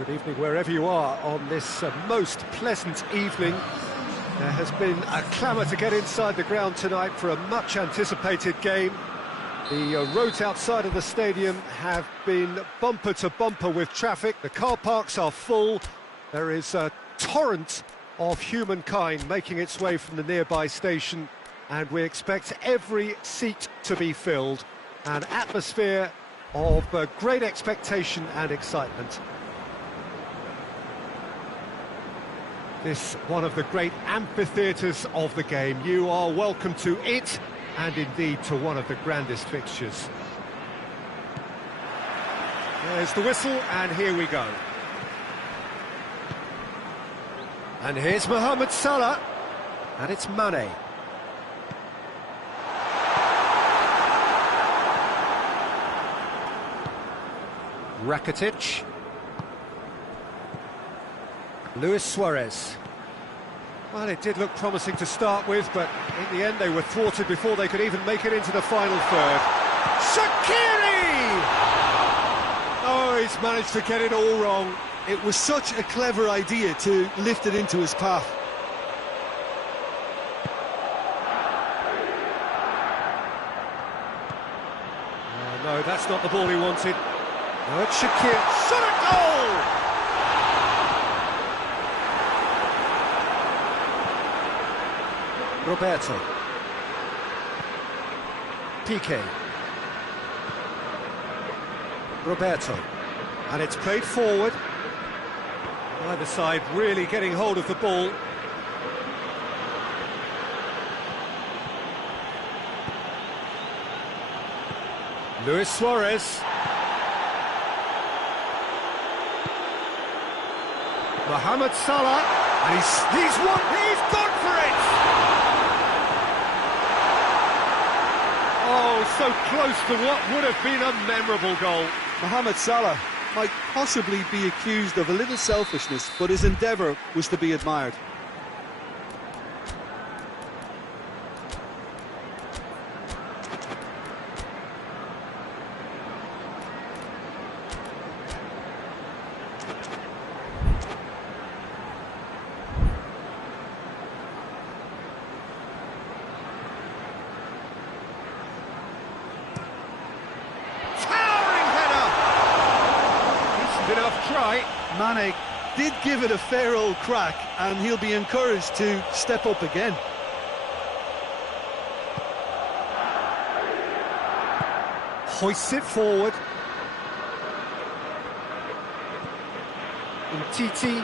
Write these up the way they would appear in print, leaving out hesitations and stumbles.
Good evening wherever you are on this most pleasant evening. There has been a clamour to get inside the ground tonight for a much-anticipated game. The roads outside of the stadium have been bumper to bumper with traffic. The car parks are full. There is a torrent of humankind making its way from the nearby station, and we expect every seat to be filled. An atmosphere of great expectation and excitement. This one of the great amphitheatres of the game. You are welcome to it, and indeed to one of the grandest fixtures. There's the whistle, and here we go. And here's Mohamed Salah, and it's Mane. Rakitic. Luis Suarez. Well, it did look promising to start with, but in the end they were thwarted before they could even make it into the final third. Shaqiri! Oh, he's managed to get it all wrong. It was such a clever idea to lift it into his path. Oh, no, that's not the ball he wanted. No, it's Shaqiri. Shot a goal! Roberto. Piqué. Roberto. And it's played forward. Either side really getting hold of the ball. Luis Suarez. Mohamed Salah. And he's gone for it! Oh, so close to what would have been a memorable goal. Mohamed Salah might possibly be accused of a little selfishness, but his endeavour was to be admired. Enough try. Mane did give it a fair old crack, and he'll be encouraged to step up again. Hoists it forward. Titi.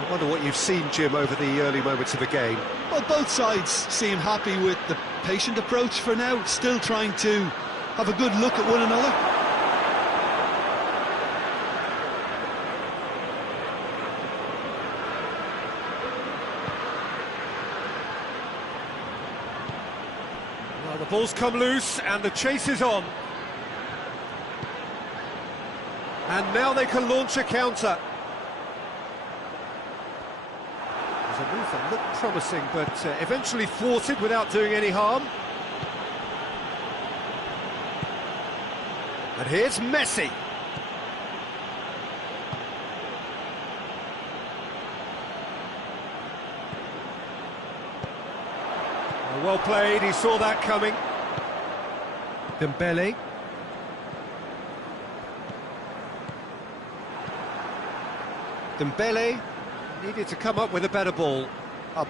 I wonder what you've seen, Jim, over the early moments of the game. Well, both sides seem happy with the patient approach for now, still trying to have a good look at one another. The ball's come loose and the chase is on. And now they can launch a counter. There's a move that looked promising, but eventually thwarted without doing any harm. And here's Messi. Well played, he saw that coming. Dembele. Dembele needed to come up with a better ball.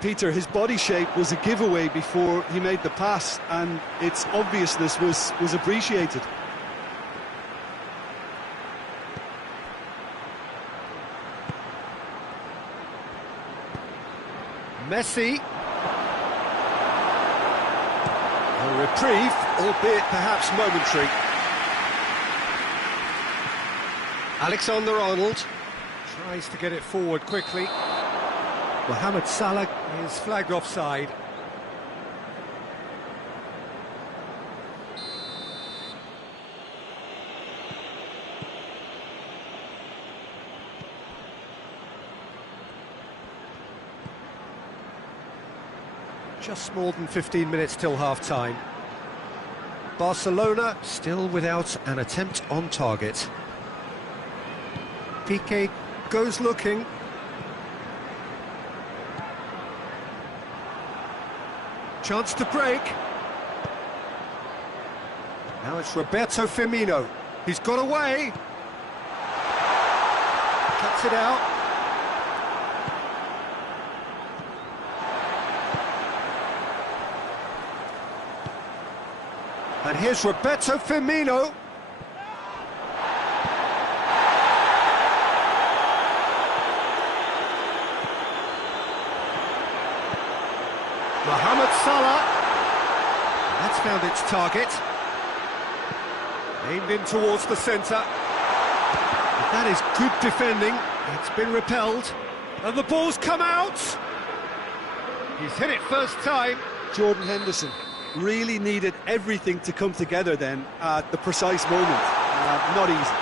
Peter, his body shape was a giveaway before he made the pass, and its obviousness was appreciated. Messi. A reprieve, albeit perhaps momentary. Alexander-Arnold tries to get it forward quickly. Mohamed Salah is flagged offside. Just more than 15 minutes till half-time. Barcelona still without an attempt on target. Piqué goes looking. Chance to break. Now it's Roberto Firmino. He's got away. Cuts it out. And here's Roberto Firmino. Mohamed Salah. That's found its target. Aimed in towards the centre. But that is good defending. It's been repelled. And the ball's come out. He's hit it first time. Jordan Henderson really needed everything to come together then at the precise moment. Not easy.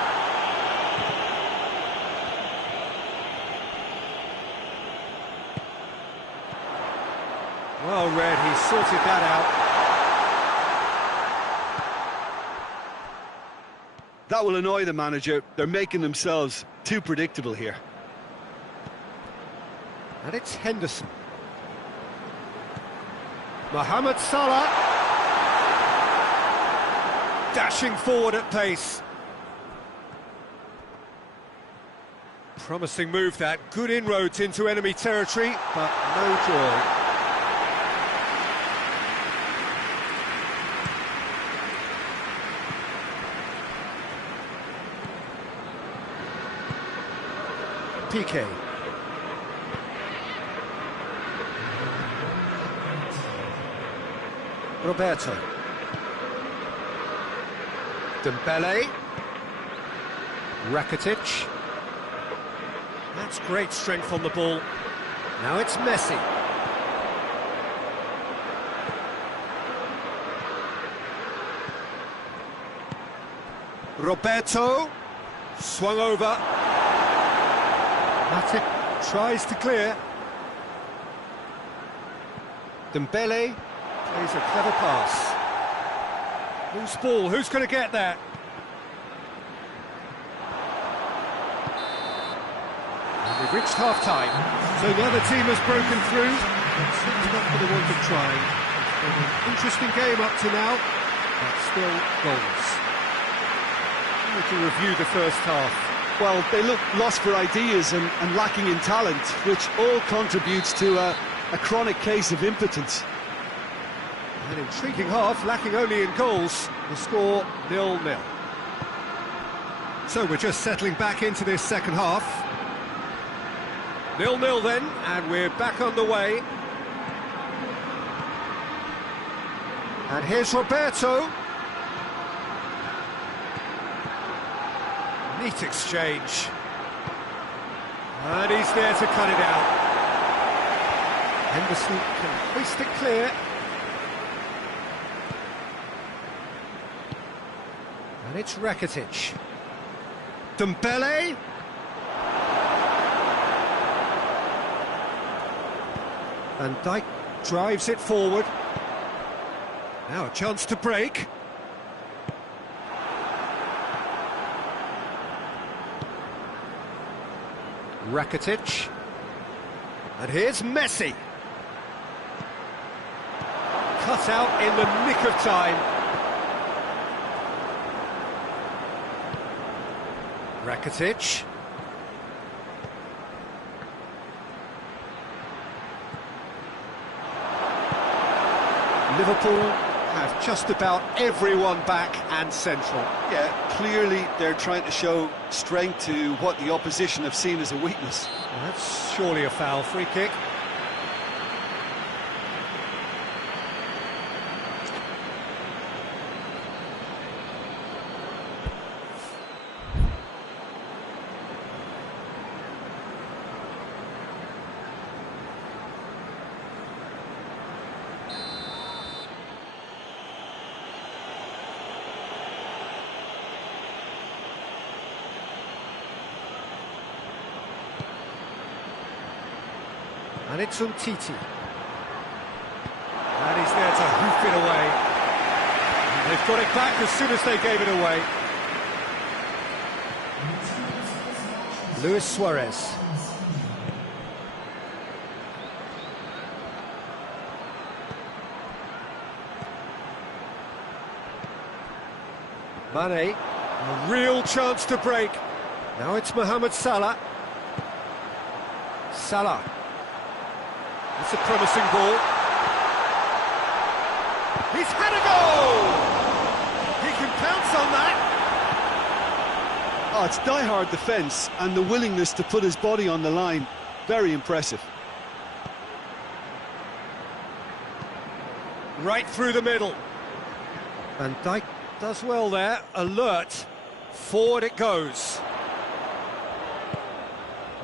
Well read, he sorted that out. That will annoy the manager. They're making themselves too predictable here. And it's Henderson. Mohamed Salah. Dashing forward at pace. Promising move that. Good inroads into enemy territory, but no joy. Piqué. Roberto. Dembele. Rakitic. That's great strength on the ball. Now it's Messi. Roberto. Swung over. Matip tries to clear. Dembele plays a clever pass. Loose ball, who's going to get that? And we've reached half-time. So the other team has broken through, but certainly not for the want of trying. It's been an interesting game up to now, but still goals. We can review the first half. Well, they look lost for ideas and lacking in talent, which all contributes to a chronic case of impotence. An intriguing half, lacking only in goals. The score 0-0. So we're just settling back into this second half. 0-0 then, and we're back on the way. And here's Roberto. Neat exchange. And he's there to cut it out. Henderson can hoist it clear. And it's Rakitic. Dembele. Van Dijk drives it forward. Now a chance to break. Rakitic. And here's Messi. Cut out in the nick of time. Rakitic. Liverpool have just about everyone back and central. Yeah, clearly they're trying to show strength to what the opposition have seen as a weakness. Well, that's surely a foul. Free kick. And it's Umtiti. And he's there to hoof it away. And they've got it back as soon as they gave it away. Luis Suarez. Mane, a real chance to break. Now it's Mohamed Salah. Salah. It's a promising ball. He's had a goal! He can pounce on that. Oh, it's die-hard defence and the willingness to put his body on the line. Very impressive. Right through the middle. Van Dijk does well there. Alert. Forward it goes.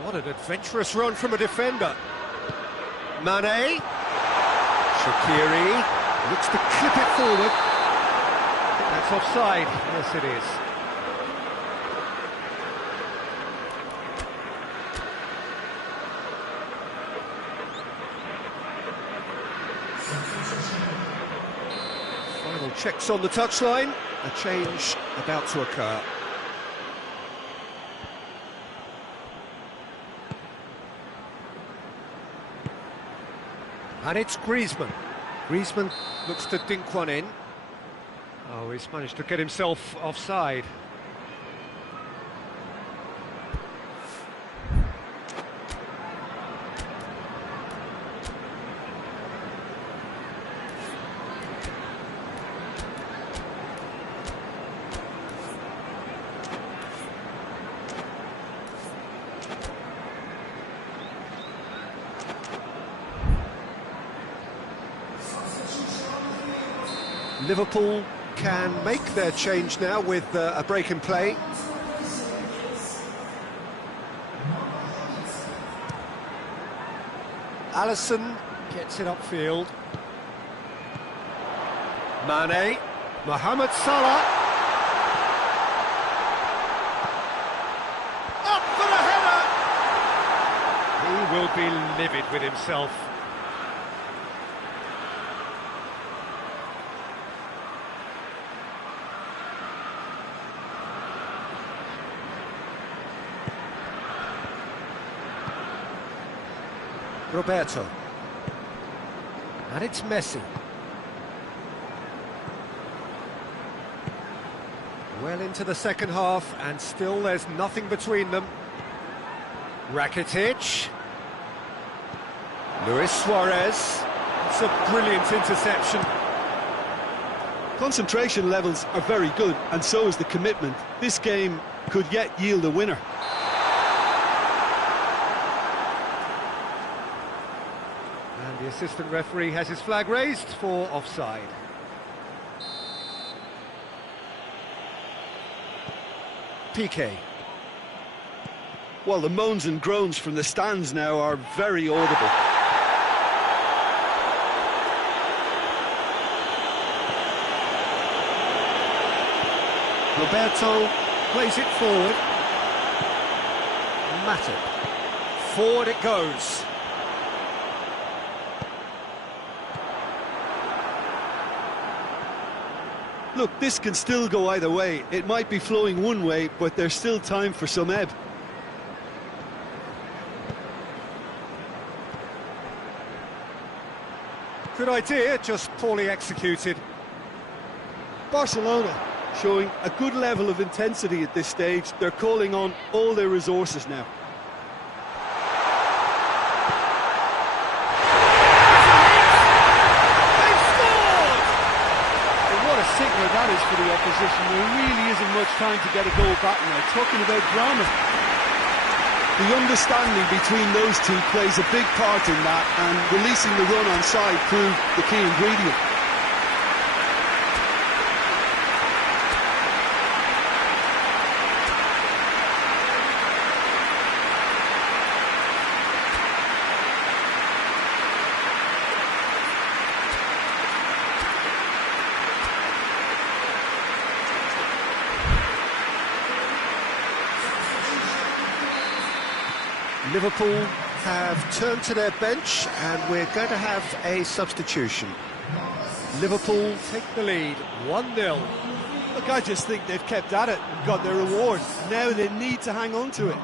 What an adventurous run from a defender. Mane. Shaqiri looks to clip it forward. I think that's offside. Yes, it is. Final checks on the touchline. A change about to occur. And it's Griezmann. Griezmann looks to dink one in. Oh, he's managed to get himself offside. Liverpool can make their change now with a break in play. Alisson gets it upfield. Mane, Mohamed Salah. Up for the header! He will be livid with himself. Roberto. And it's Messi. Well into the second half, and still there's nothing between them. Rakitic. Luis Suarez. It's a brilliant interception. Concentration levels are very good, and so is the commitment. This game could yet yield a winner. The assistant referee has his flag raised for offside. PK. Well, the moans and groans from the stands now are very audible. Roberto plays it forward. Matip. Forward it goes. Look, this can still go either way. It might be flowing one way, but there's still time for some ebb. Good idea, just poorly executed. Barcelona showing a good level of intensity at this stage. They're calling on all their resources now. Signal that is for the opposition. There really isn't much time to get a goal back now. Talking about drama. The understanding between those two plays a big part in that, and releasing the run on side proved the key ingredient. Liverpool have turned to their bench, and we're going to have a substitution. Liverpool take the lead, 1-0. Look, I just think they've kept at it and got their reward. Now they need to hang on to it.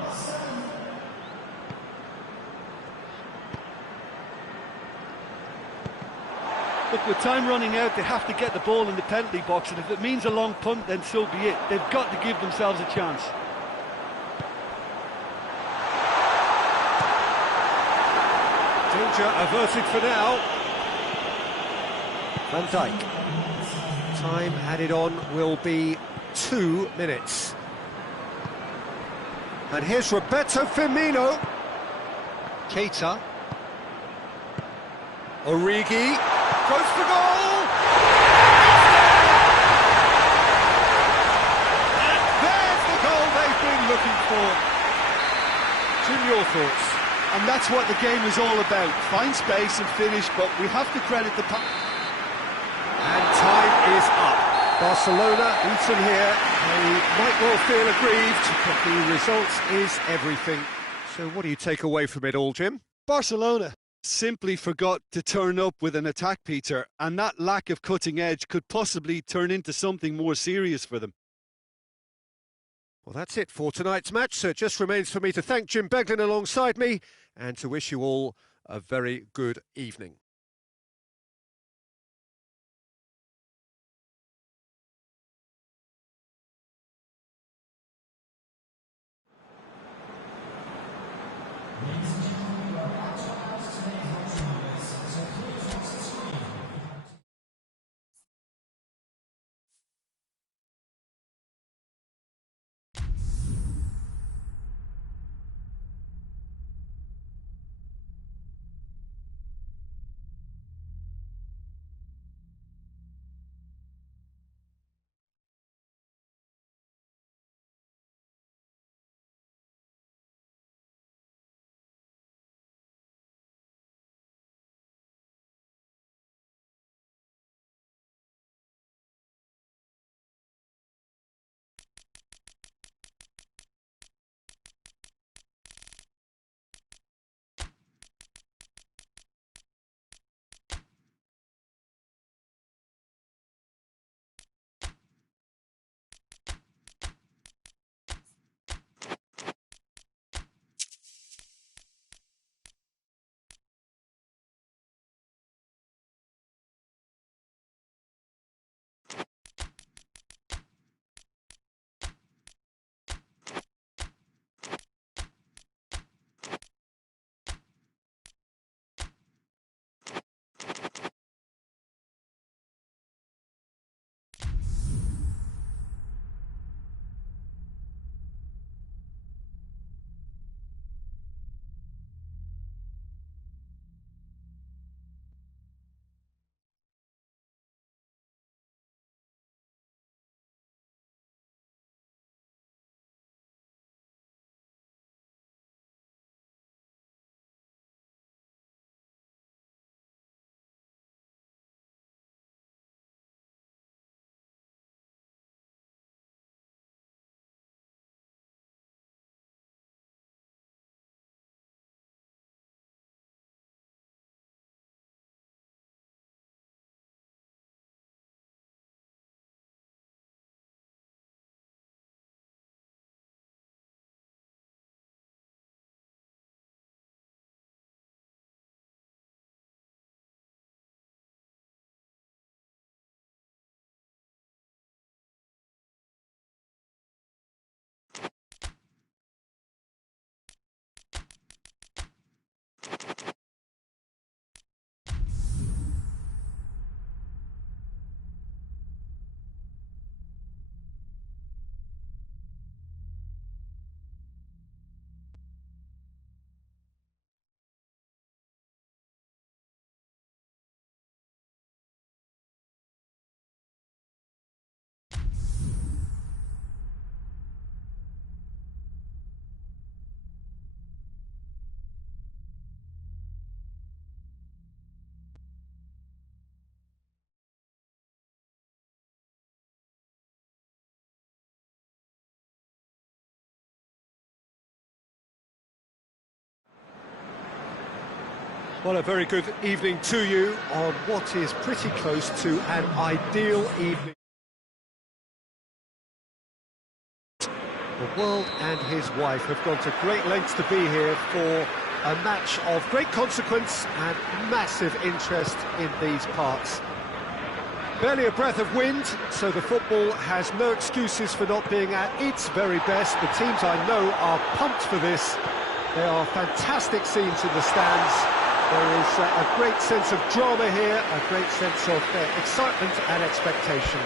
Look, with time running out, they have to get the ball in the penalty box, and if it means a long punt, then so be it. They've got to give themselves a chance. Danger averted for now. Van Dijk. Time added on will be 2 minutes. And here's Roberto Firmino. Keita. Origi. Goes for goal! And there's the goal they've been looking for. Jim, your thoughts? And that's what the game is all about. Find space and finish, but we have to credit the... And time is up. Barcelona beaten here. They might well feel aggrieved, but the result is everything. So what do you take away from it all, Jim? Barcelona simply forgot to turn up with an attack, Peter, and that lack of cutting edge could possibly turn into something more serious for them. Well, that's it for tonight's match, so it just remains for me to thank Jim Beglin alongside me and to wish you all a very good evening. Well, a very good evening to you on what is pretty close to an ideal evening. The World and his wife have gone to great lengths to be here for a match of great consequence and massive interest in these parts. Barely a breath of wind, so the football has no excuses for not being at its very best. The teams I know are pumped for this. There are fantastic scenes in the stands. There is a great sense of drama here, a great sense of excitement and expectation.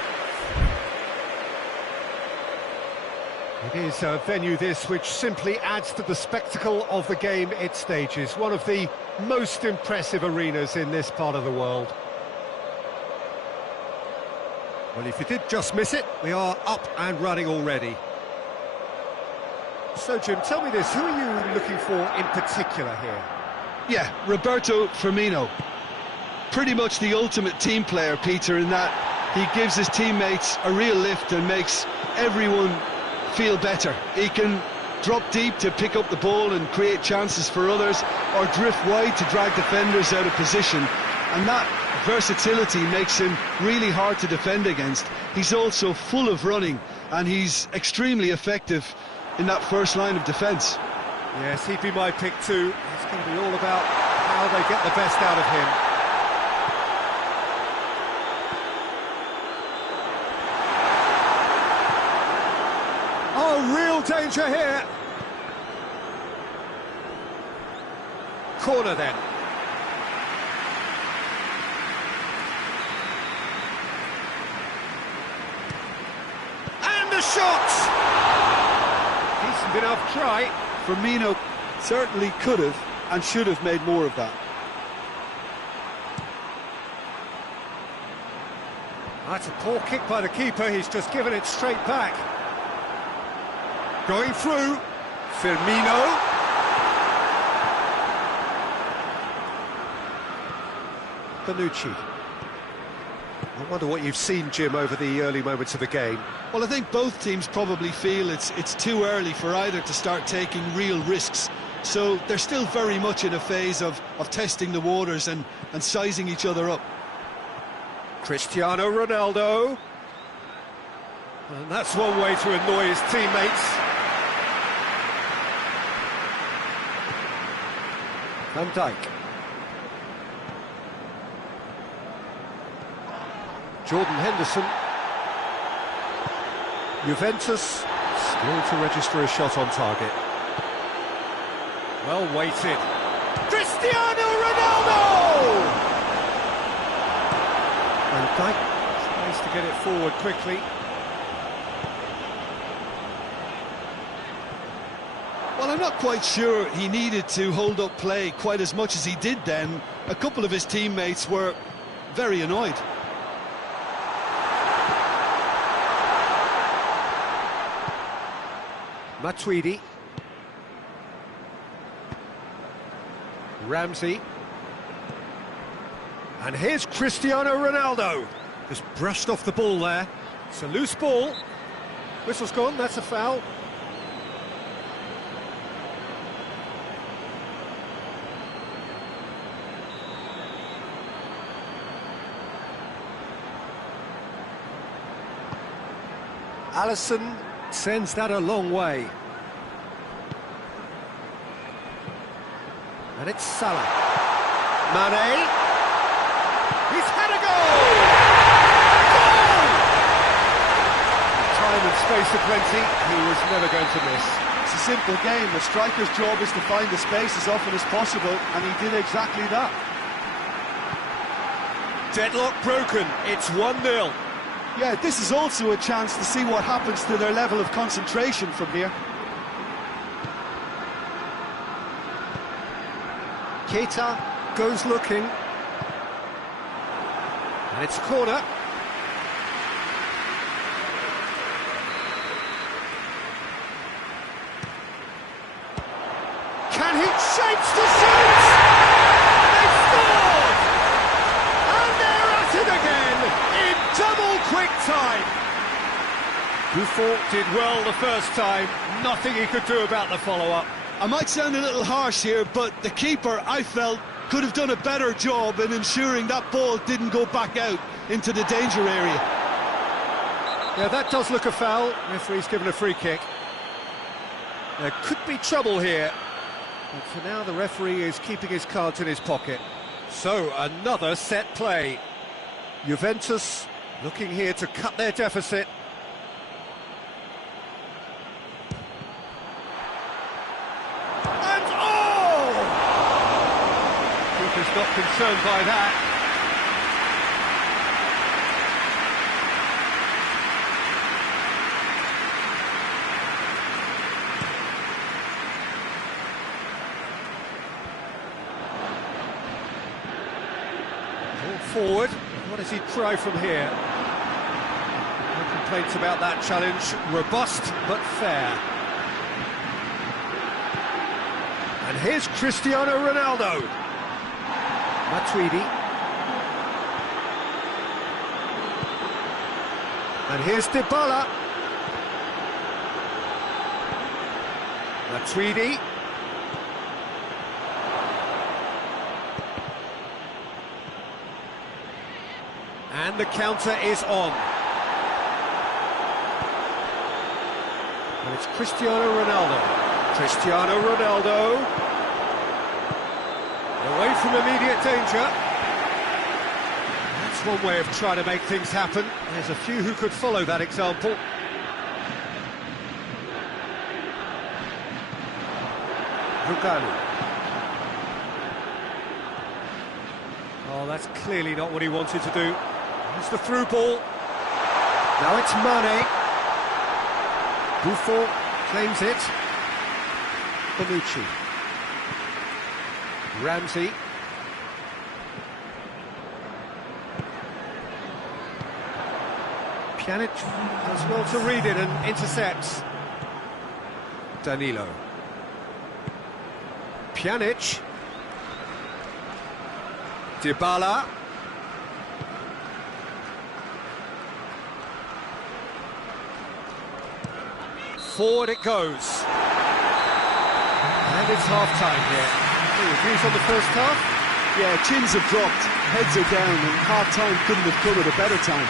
It is a venue this which simply adds to the spectacle of the game it stages. One of the most impressive arenas in this part of the world. Well, if you did just miss it, we are up and running already. So, Jim, tell me this, who are you looking for in particular here? Yeah, Roberto Firmino. Pretty much the ultimate team player, Peter, in that he gives his teammates a real lift and makes everyone feel better. He can drop deep to pick up the ball and create chances for others, or drift wide to drag defenders out of position, and that versatility makes him really hard to defend against. He's also full of running, and he's extremely effective in that first line of defence. Yes, he'd be my pick too. It's going to be all about how they get the best out of him. Oh, real danger here. Corner then. And the shot! Decent enough try. Firmino certainly could have and should have made more of that. That's a poor kick by the keeper. He's just given it straight back. Going through. Firmino. Bonucci. I wonder what you've seen, Jim, over the early moments of the game. Well, I think both teams probably feel it's too early for either to start taking real risks. So they're still very much in a phase of testing the waters and sizing each other up. Cristiano Ronaldo. And that's one way to annoy his teammates. Van Dijk. Jordan Henderson. Juventus still to register a shot on target. Well weighted. Cristiano Ronaldo! Van Dijk tries to get it forward quickly. Well, I'm not quite sure he needed to hold up play quite as much as he did then. A couple of his teammates were very annoyed. Matuidi. Ramsey. And here's Cristiano Ronaldo. Just brushed off the ball there. It's a loose ball. Whistle's gone, that's a foul. Alisson sends that a long way. And it's Salah. Mane. He's had a goal! Goal! Time and space aplenty, he was never going to miss. It's a simple game. The striker's job is to find the space as often as possible, and he did exactly that. Deadlock broken, it's 1-0. Yeah, this is also a chance to see what happens to their level of concentration from here. Keita goes looking. And it's a corner. Can he shapes to shoot? They've scored! And they're at it again in double quick time. Buffon did well the first time. Nothing he could do about the follow-up. I might sound a little harsh here, but the keeper, I felt, could have done a better job in ensuring that ball didn't go back out into the danger area. Yeah, that does look a foul. Referee's given a free kick. There could be trouble here. But for now, the referee is keeping his cards in his pocket. So, another set play. Juventus looking here to cut their deficit. And oh! Keeper's not concerned by that. Forward, what does he try from here? No complaints about that challenge, robust but fair. And here's Cristiano Ronaldo. Matuidi. And here's Dybala. Matuidi. And the counter is on. And it's Cristiano Ronaldo. Cristiano Ronaldo. Away from immediate danger. That's one way of trying to make things happen. There's a few who could follow that example. Rugani. Oh, that's clearly not what he wanted to do. It's the through ball. Now it's Mane. Buffon claims it. Bonucci. Ramsey. Pjanic does well to read it and intercepts. Danilo. Pjanic. Dybala. Forward it goes. And it's half-time here. Any views on the first half? Yeah, chins have dropped, heads are down, and half-time couldn't have come at a better time.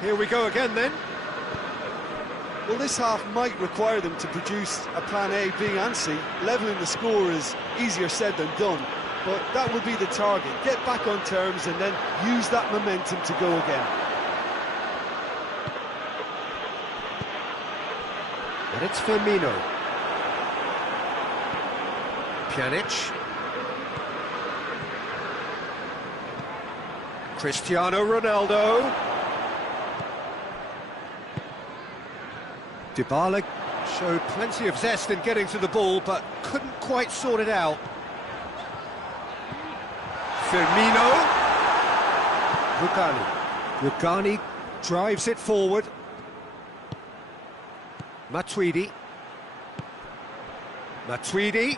Here we go again then. Well, this half might require them to produce a plan A, B and C. Levelling the score is easier said than done, but that would be the target. Get back on terms and then use that momentum to go again. And it's Firmino. Pjanic. Cristiano Ronaldo. Dybala showed plenty of zest in getting to the ball, but couldn't quite sort it out. Firmino. Rugani. Rugani drives it forward. Matuidi. Matuidi.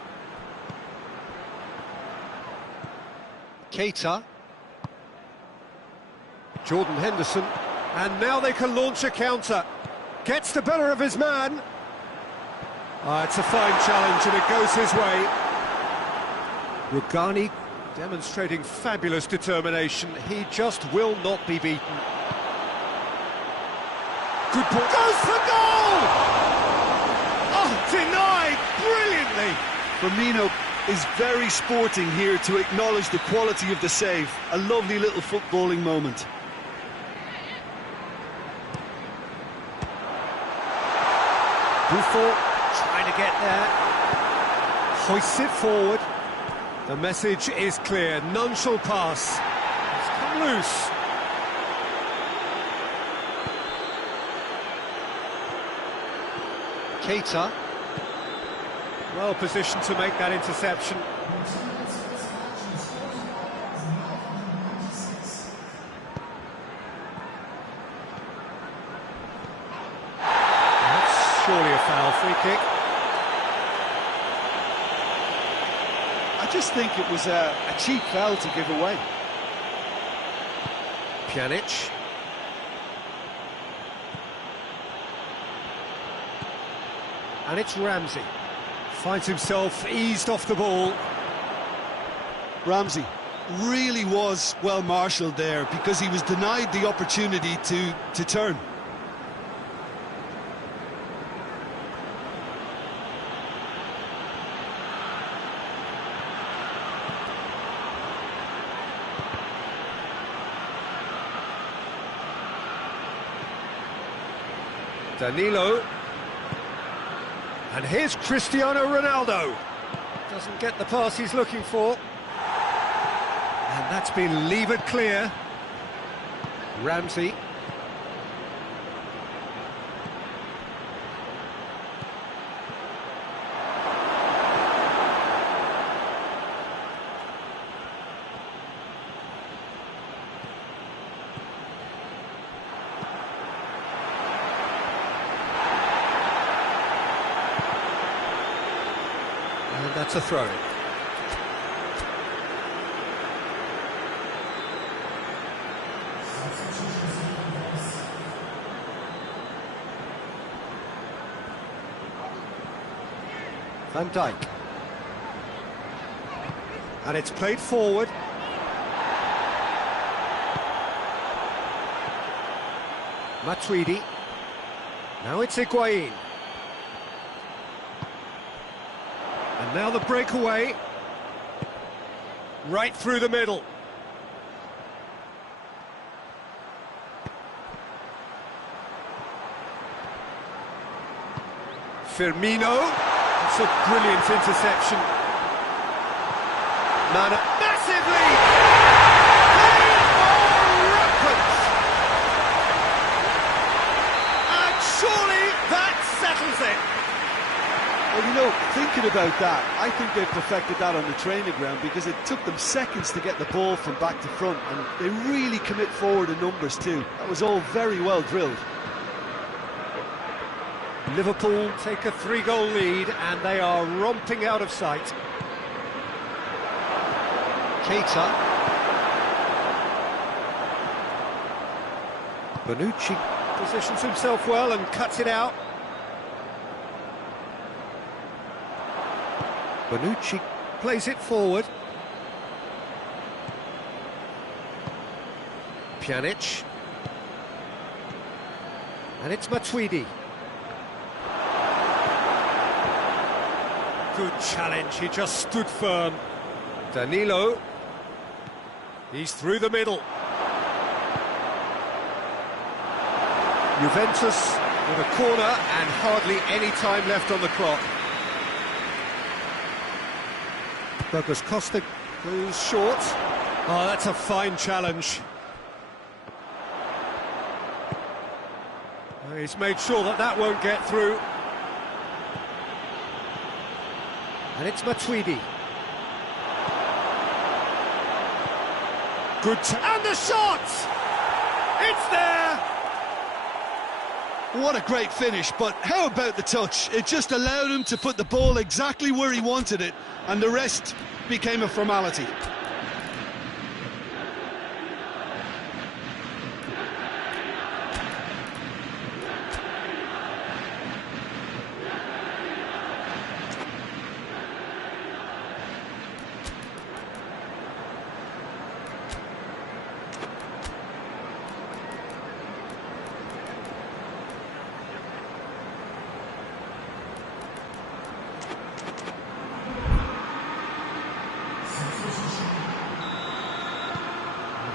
Keita. Jordan Henderson. And now they can launch a counter. Gets the better of his man. It's a fine challenge and it goes his way. Rugani demonstrating fabulous determination. He just will not be beaten. Good ball. Goes for goal! Oh, denied brilliantly. Firmino is very sporting here to acknowledge the quality of the save. A lovely little footballing moment. Buffon trying to get there. Hoists it forward. The message is clear. None shall pass. It's come loose. Keita. Well positioned to make that interception. Surely free kick. I just think it was a cheap foul to give away. Pjanic. And it's Ramsey. Finds himself eased off the ball. Ramsey really was well marshalled there because he was denied the opportunity to turn. Danilo. And here's Cristiano Ronaldo. Doesn't get the pass he's looking for. And that's been levered clear. Ramsey. And that's a throw. Van Dijk. And it's played forward. Matuidi. Now it's Higuain. And now the breakaway. Right through the middle. Firmino. It's a brilliant interception. Mana, massive lead! Rampant! And surely that settles it. Well, you know, thinking about that, I think they perfected that on the training ground because it took them seconds to get the ball from back to front, and they really commit forward in numbers too. That was all very well drilled. Liverpool take a 3-goal lead and they are romping out of sight. Keita. Bonucci positions himself well and cuts it out. Bonucci plays it forward. Pjanic. And it's Matuidi. Good challenge, he just stood firm. Danilo. He's through the middle. Juventus with a corner and hardly any time left on the clock. Douglas Costa goes short. Oh, that's a fine challenge. He's made sure that that won't get through. And it's Matuidi. Good and the shot! It's there! What a great finish, but how about the touch? It just allowed him to put the ball exactly where he wanted it, and the rest became a formality.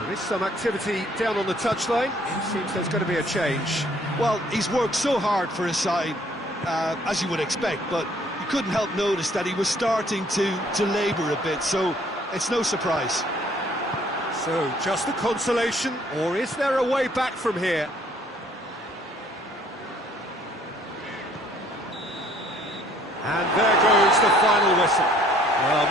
There is some activity down on the touchline. It seems there's going to be a change. Well, he's worked so hard for his side, as you would expect, but you couldn't help notice that he was starting to labour a bit, so it's no surprise. So, just a consolation, or is there a way back from here? And there goes the final whistle.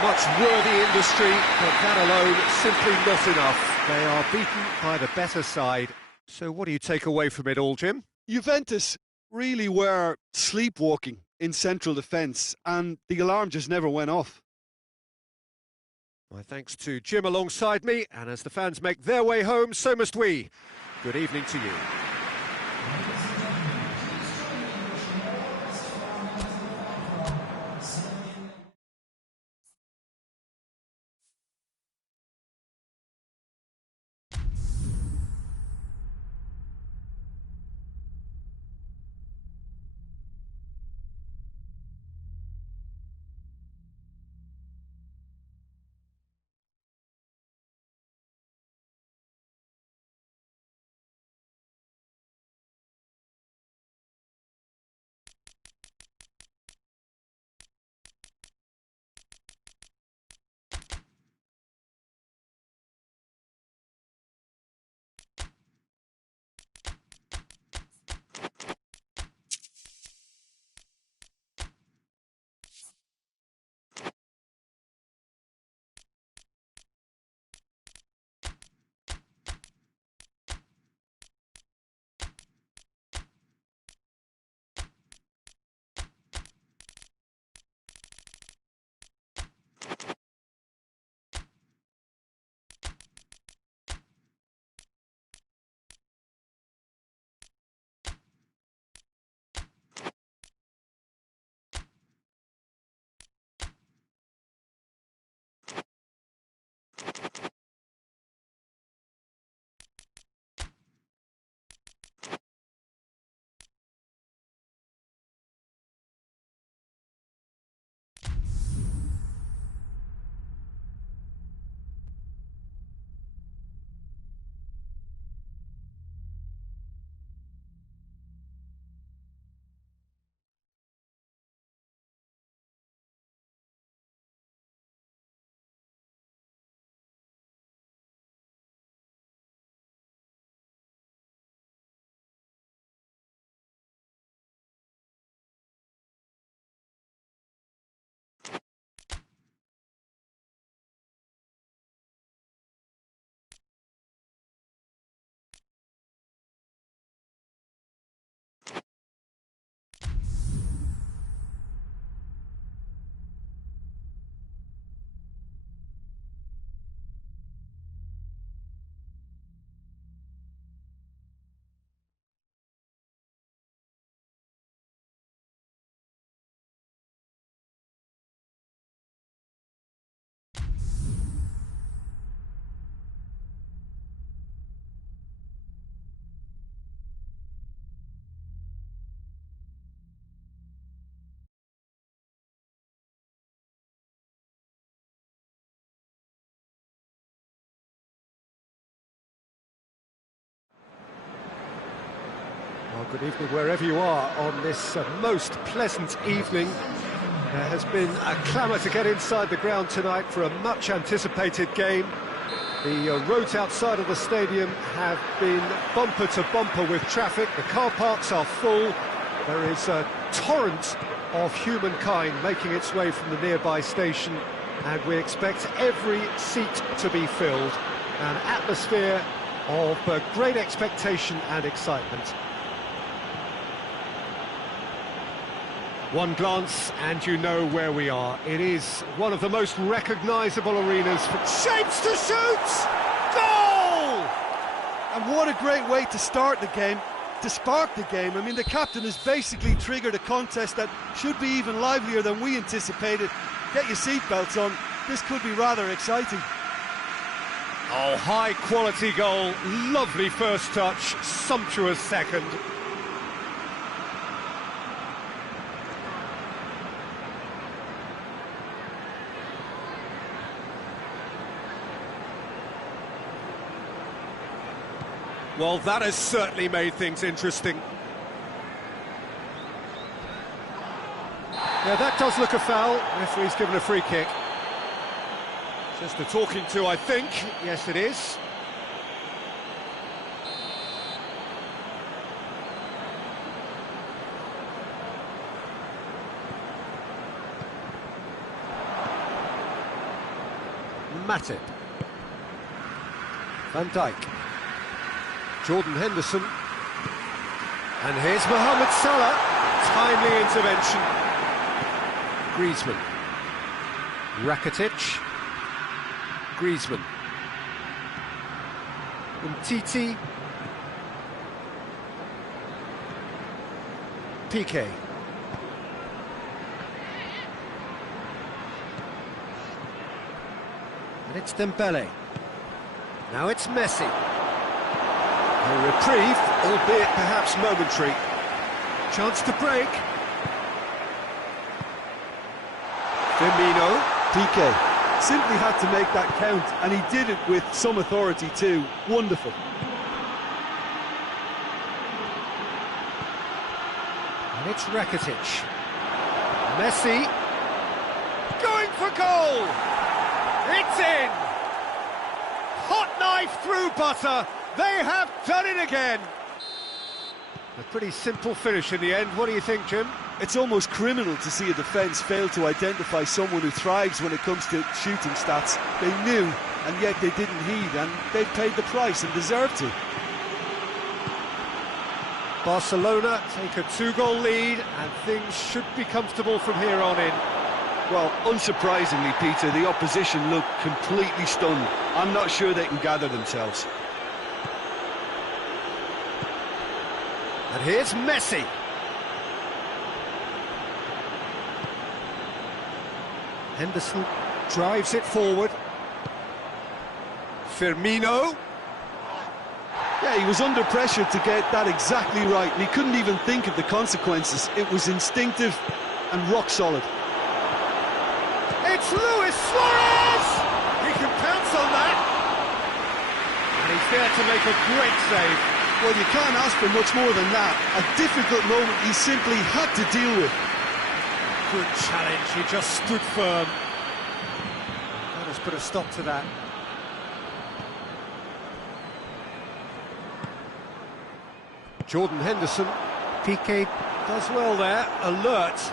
Much worthy industry, but that alone simply not enough. They are beaten by the better side. So what do you take away from it all, Jim? Juventus really were sleepwalking in central defence, and the alarm just never went off. My thanks to Jim alongside me, and as the fans make their way home, so must we. Good evening to you. Well, good evening wherever you are on this most pleasant evening. There has been a clamour to get inside the ground tonight for a much-anticipated game. The roads outside of the stadium have been bumper to bumper with traffic. The car parks are full. There is a torrent of humankind making its way from the nearby station, and we expect every seat to be filled. An atmosphere of great expectation and excitement. One glance and you know where we are. It is one of the most recognisable arenas for shapes to shoot! Goal! And what a great way to start the game, to spark the game. I mean, the captain has basically triggered a contest that should be even livelier than we anticipated. Get your seatbelts on, this could be rather exciting. Oh, high quality goal, lovely first touch, sumptuous second. Well, that has certainly made things interesting. Yeah, that does look a foul. Referee's given a free kick. Just a talking to, I think. Yes, it is. Matip. Van Dijk. Jordan Henderson. And here's Mohamed Salah. Timely intervention. Griezmann. Rakitic. Griezmann. Umtiti. Piqué. And it's Dembele. Now it's Messi. A reprieve, albeit perhaps momentary. Chance to break. Firmino. Piqué simply had to make that count, and he did it with some authority too. Wonderful. And it's Rakitic. Messi. Going for goal! It's in! Hot knife through butter. They have done it again. A pretty simple finish in the end. What do you think, Jim? It's almost criminal to see a defence fail to identify someone who thrives when it comes to shooting stats. They knew, and yet they didn't heed, and they've paid the price and deserve to. Barcelona take a 2-goal lead, and things should be comfortable from here on in. Well, unsurprisingly, Peter, the opposition look completely stunned. I'm not sure they can gather themselves. And here's Messi. Henderson drives it forward. Firmino. Yeah, he was under pressure to get that exactly right, and he couldn't even think of the consequences. It was instinctive and rock solid. It's Luis Suarez! He can pounce on that. And he's there to make a great save. Well, you can't ask for much more than that. A difficult moment he simply had to deal with. Good challenge, he just stood firm. That has put a stop to that. Jordan Henderson. Piqué does well there, alert.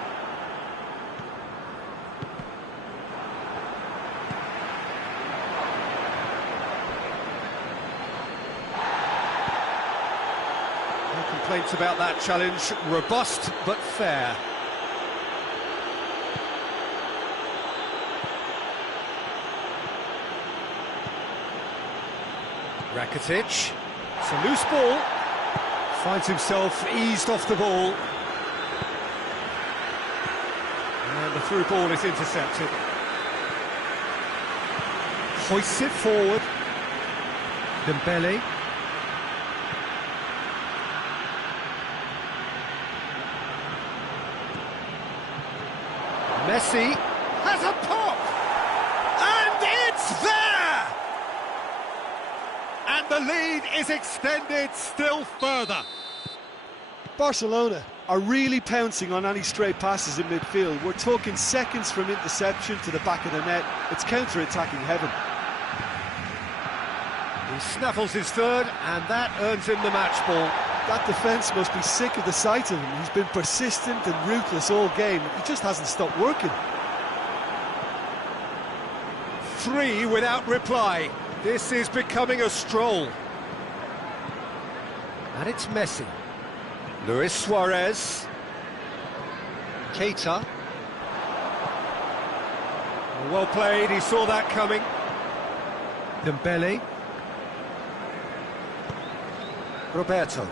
No complaints about that challenge, robust but fair. Rakitic, it's a loose ball, finds himself eased off the ball, and the through ball is intercepted. Hoists it forward, Dembele. Messi has a pop, and it's there! And the lead is extended still further. Barcelona are really pouncing on any stray passes in midfield. We're talking seconds from interception to the back of the net. It's counter-attacking heaven. He snaffles his third, and that earns him the match ball. That defence must be sick of the sight of him. He's been persistent and ruthless all game. He just hasn't stopped working. 3 without reply. This is becoming a stroll. And it's Messi. Luis Suarez. Keita. Well played, he saw that coming. Dembele. Roberto.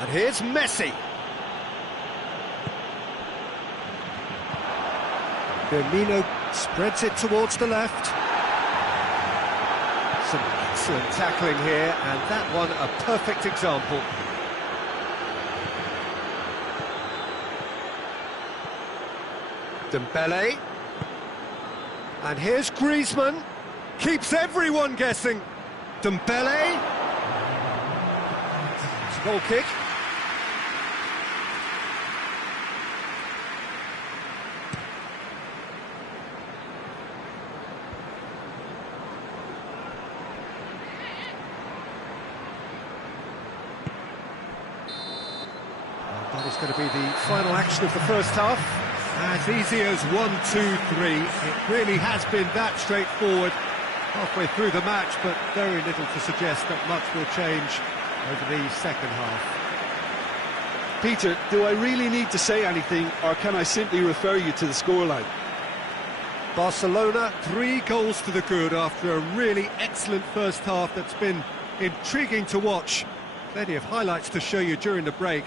And here's Messi. Firmino spreads it towards the left. Some excellent tackling here, and that one a perfect example. Dembele. And here's Griezmann. Keeps everyone guessing. Dembele. It's a goal kick. That is going to be the final action of the first half. As easy as 1, 2, 3. It really has been that straightforward halfway through the match, but very little to suggest that much will change over the second half. Peter, do I really need to say anything, or can I simply refer you to the scoreline? Barcelona, 3 goals to the good after a really excellent first half that's been intriguing to watch. Plenty of highlights to show you during the break.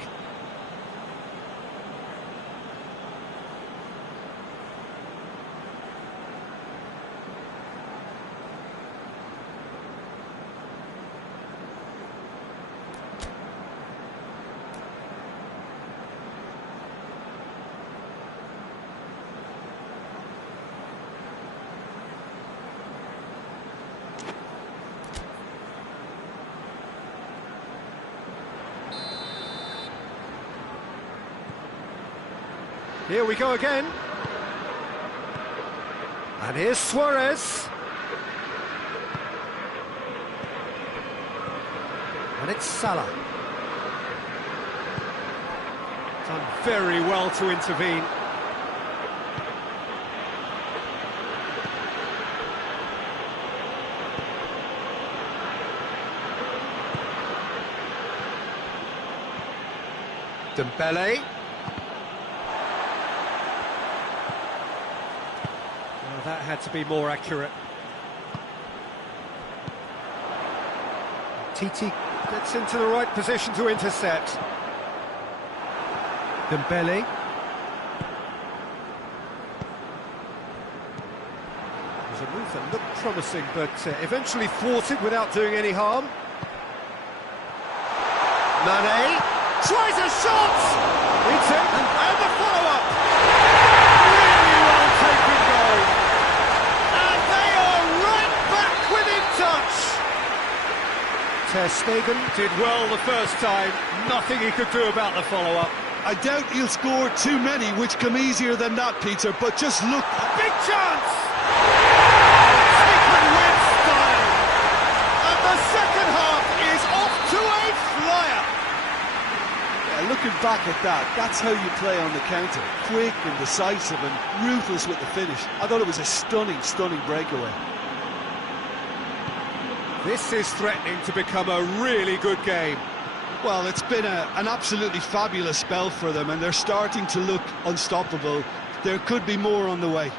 Here we go again. And here's Suarez. And it's Salah. Done very well to intervene. Dembele. That had to be more accurate. Titi gets into the right position to intercept. Dembele. It was a move that looked promising, but eventually thwarted without doing any harm. Mane tries a shot! It's it, and the follow-up! Really well taken goal. And they are right back within touch. Ter Stegen did well the first time. Nothing he could do about the follow-up. I doubt he'll score too many, which come easier than that, Peter, but just look. Big chance! Taken with style. And the second half is off to a flyer. Looking back at that, that's how you play on the counter. Quick and decisive and ruthless with the finish. I thought it was a stunning, stunning breakaway. This is threatening to become a really good game. Well, it's been an absolutely fabulous spell for them, and they're starting to look unstoppable. There could be more on the way.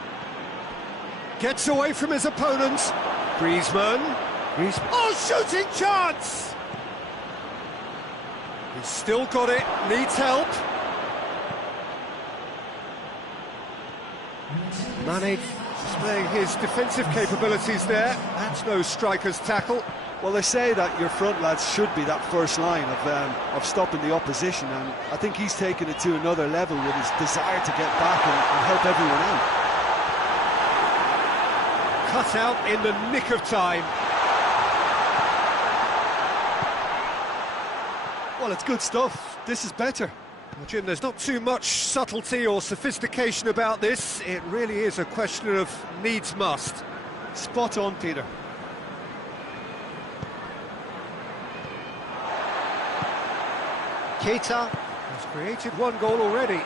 Gets away from his opponent. Griezmann. Oh, shooting chance! He's still got it, needs help. Mane displaying his defensive capabilities there. That's no striker's tackle. Well, they say that your front lads should be that first line of stopping the opposition, and I think he's taken it to another level with his desire to get back and help everyone out. Cut out in the nick of time. Well, it's good stuff. This is better. Well, Jim, there's not too much subtlety or sophistication about this. It really is a question of needs must. Spot on, Peter. Keita has created one goal already.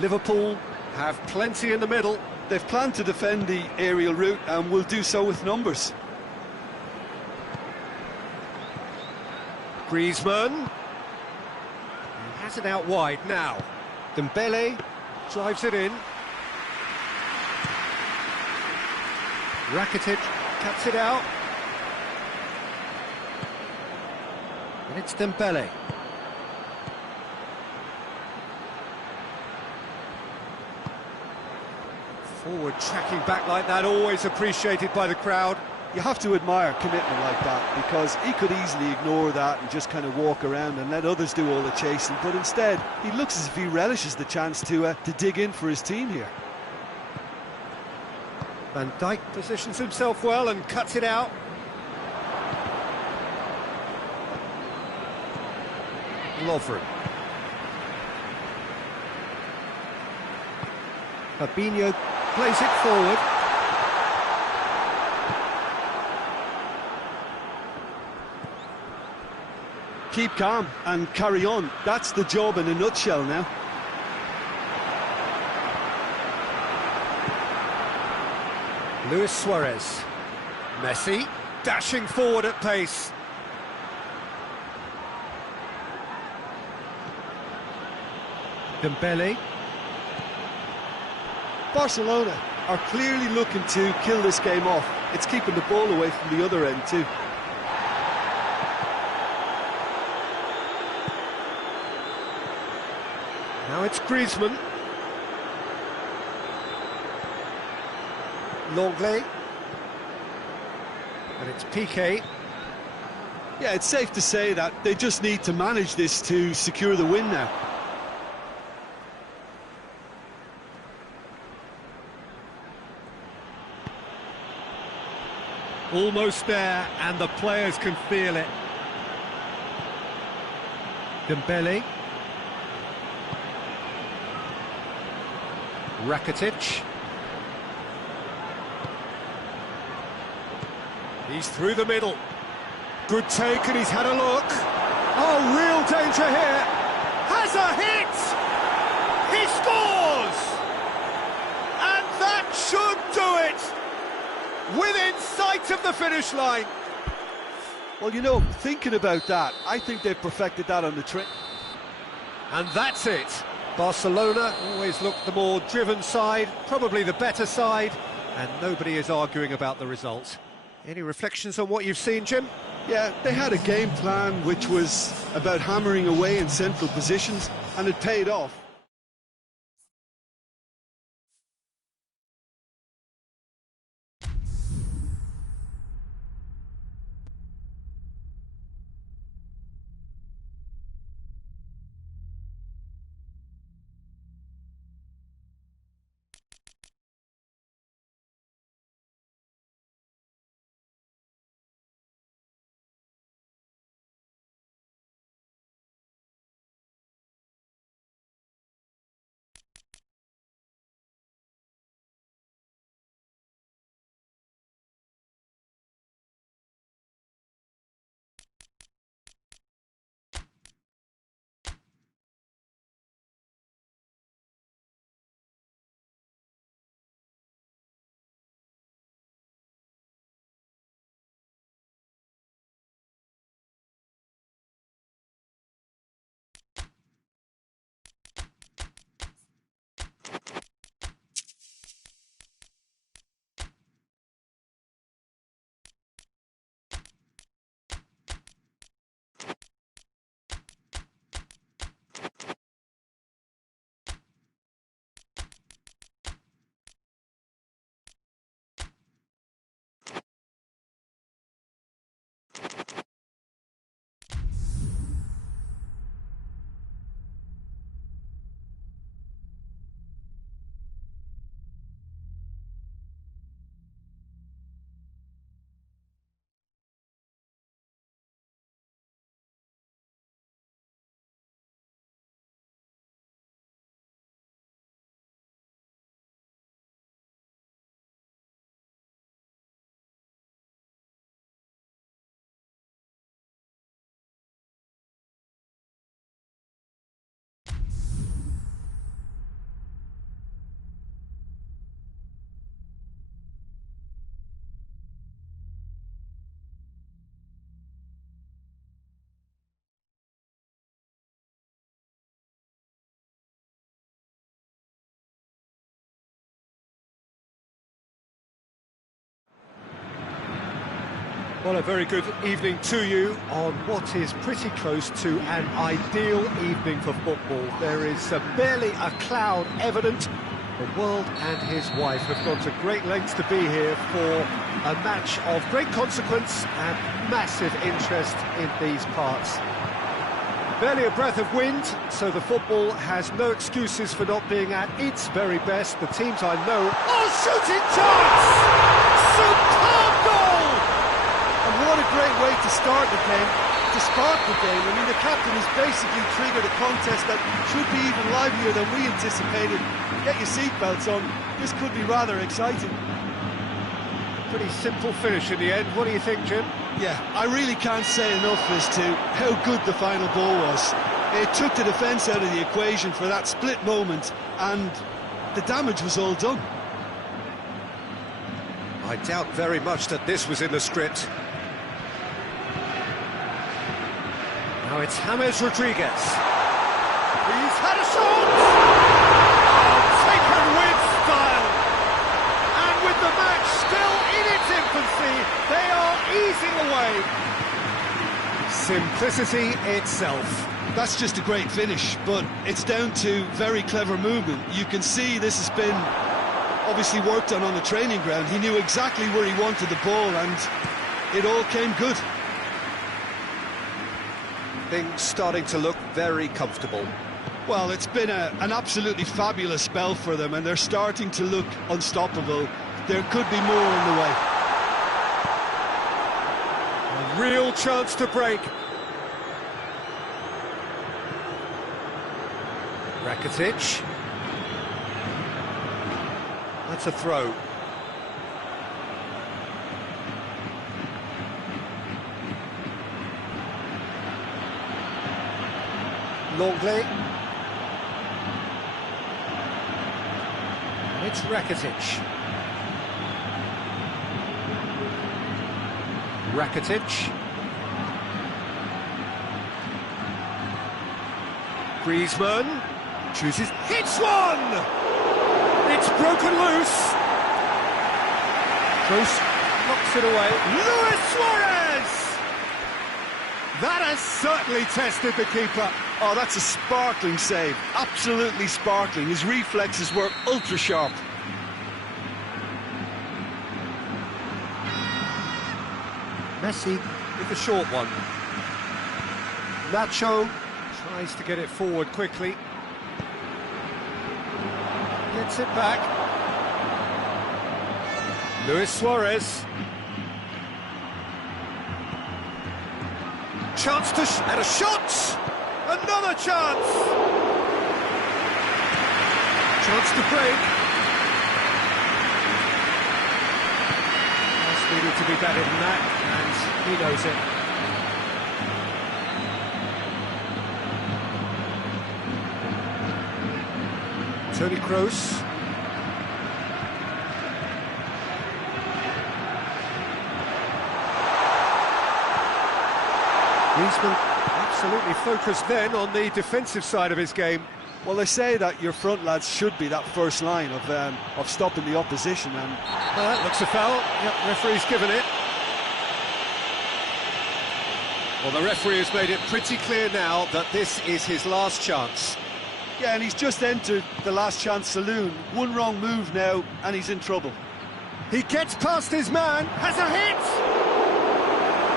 Liverpool have plenty in the middle. They've planned to defend the aerial route and will do so with numbers. Griezmann. He has it out wide now. Dembele drives it in. Rakitic cuts it out. And it's Dembele. Forward tracking back like that, always appreciated by the crowd. You have to admire commitment like that, because he could easily ignore that and just kind of walk around and let others do all the chasing, but instead he looks as if he relishes the chance to dig in for his team here. Van Dijk positions himself well and cuts it out. Lovren. Fabinho plays it forward. Keep calm and carry on. That's the job in a nutshell now. Luis Suarez. Messi. dashing forward at pace. Dembele. Barcelona are clearly looking to kill this game off. It's keeping the ball away from the other end too. Now it's Griezmann. Longley. And it's Piqué. Yeah, it's safe to say that they just need to manage this to secure the win now. Almost there, and the players can feel it. Dembele. Rakitic. He's through the middle. Good take, and he's had a look. Oh, real danger here. Has a hit! He scores! And that should do it! Within sight of the finish line. Well, you know, thinking about that, I think they've perfected that on the trip. And that's it. Barcelona always looked the more driven side, probably the better side, and nobody is arguing about the result. Any reflections on what you've seen, Jim? Yeah, they had a game plan which was about hammering away in central positions, and it paid off. Well, a very good evening to you on what is pretty close to an ideal evening for football. There is barely a cloud evident. The world and his wife have gone to great lengths to be here for a match of great consequence and massive interest in these parts. Barely a breath of wind, so the football has no excuses for not being at its very best. The teams I know... Oh, shooting chance! Superb goal! And what a great way to start the game, to spark the game. I mean, the captain has basically triggered a contest that should be even livelier than we anticipated. Get your seatbelts on, this could be rather exciting. Pretty simple finish in the end. What do you think, Jim? Yeah, I really can't say enough as to how good the final ball was. It took the defence out of the equation for that split moment, and the damage was all done. I doubt very much that this was in the script. Now it's James Rodriguez. He's had a shot! Oh, taken with style! And with the match still in its infancy, they are easing away. Simplicity itself. That's just a great finish, but it's down to very clever movement. You can see this has been obviously worked on the training ground. He knew exactly where he wanted the ball, and it all came good. Things starting to look very comfortable. Well, it's been an absolutely fabulous spell for them, and they're starting to look unstoppable. There could be more on the way. A real chance to break. Rakitic. That's a throw. Longley. And it's Rakitic. Rakitic. Griezmann chooses, hits one! It's broken loose. Kroos knocks it away. Luis Suarez! That has certainly tested the keeper. Oh, that's a sparkling save. Absolutely sparkling. His reflexes were ultra sharp. Messi with the short one. Nacho tries to get it forward quickly. Gets it back. Luis Suarez. Chance to and a shot! Another chance! Chance to break. Pass needed to be better than that, and he knows it. Toni Kroos. Griezmann absolutely focused then on the defensive side of his game. Well, they say that your front lads should be that first line of stopping the opposition, and that looks a foul. Yep, referee's given it. Well, the referee has made it pretty clear now that this is his last chance. yeah, and he's just entered the last chance saloon. One wrong move now, and he's in trouble. He gets past his man, has a hit!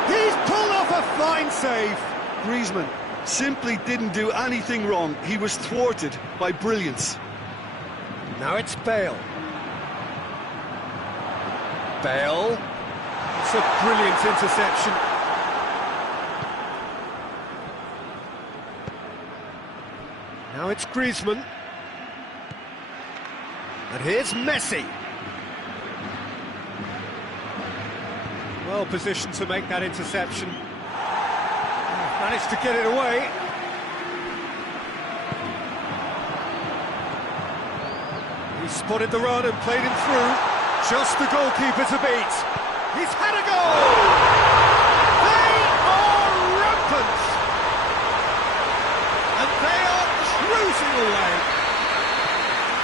He's pulled off a fine save. Griezmann simply didn't do anything wrong. He was thwarted by brilliance. Now it's Bale. Bale. It's a brilliant interception. Now it's Griezmann. And here's Messi. Well positioned to make that interception. Managed to get it away. He spotted the run and played him through. Just the goalkeeper to beat. He's had a goal! They are rampant! And they are cruising away.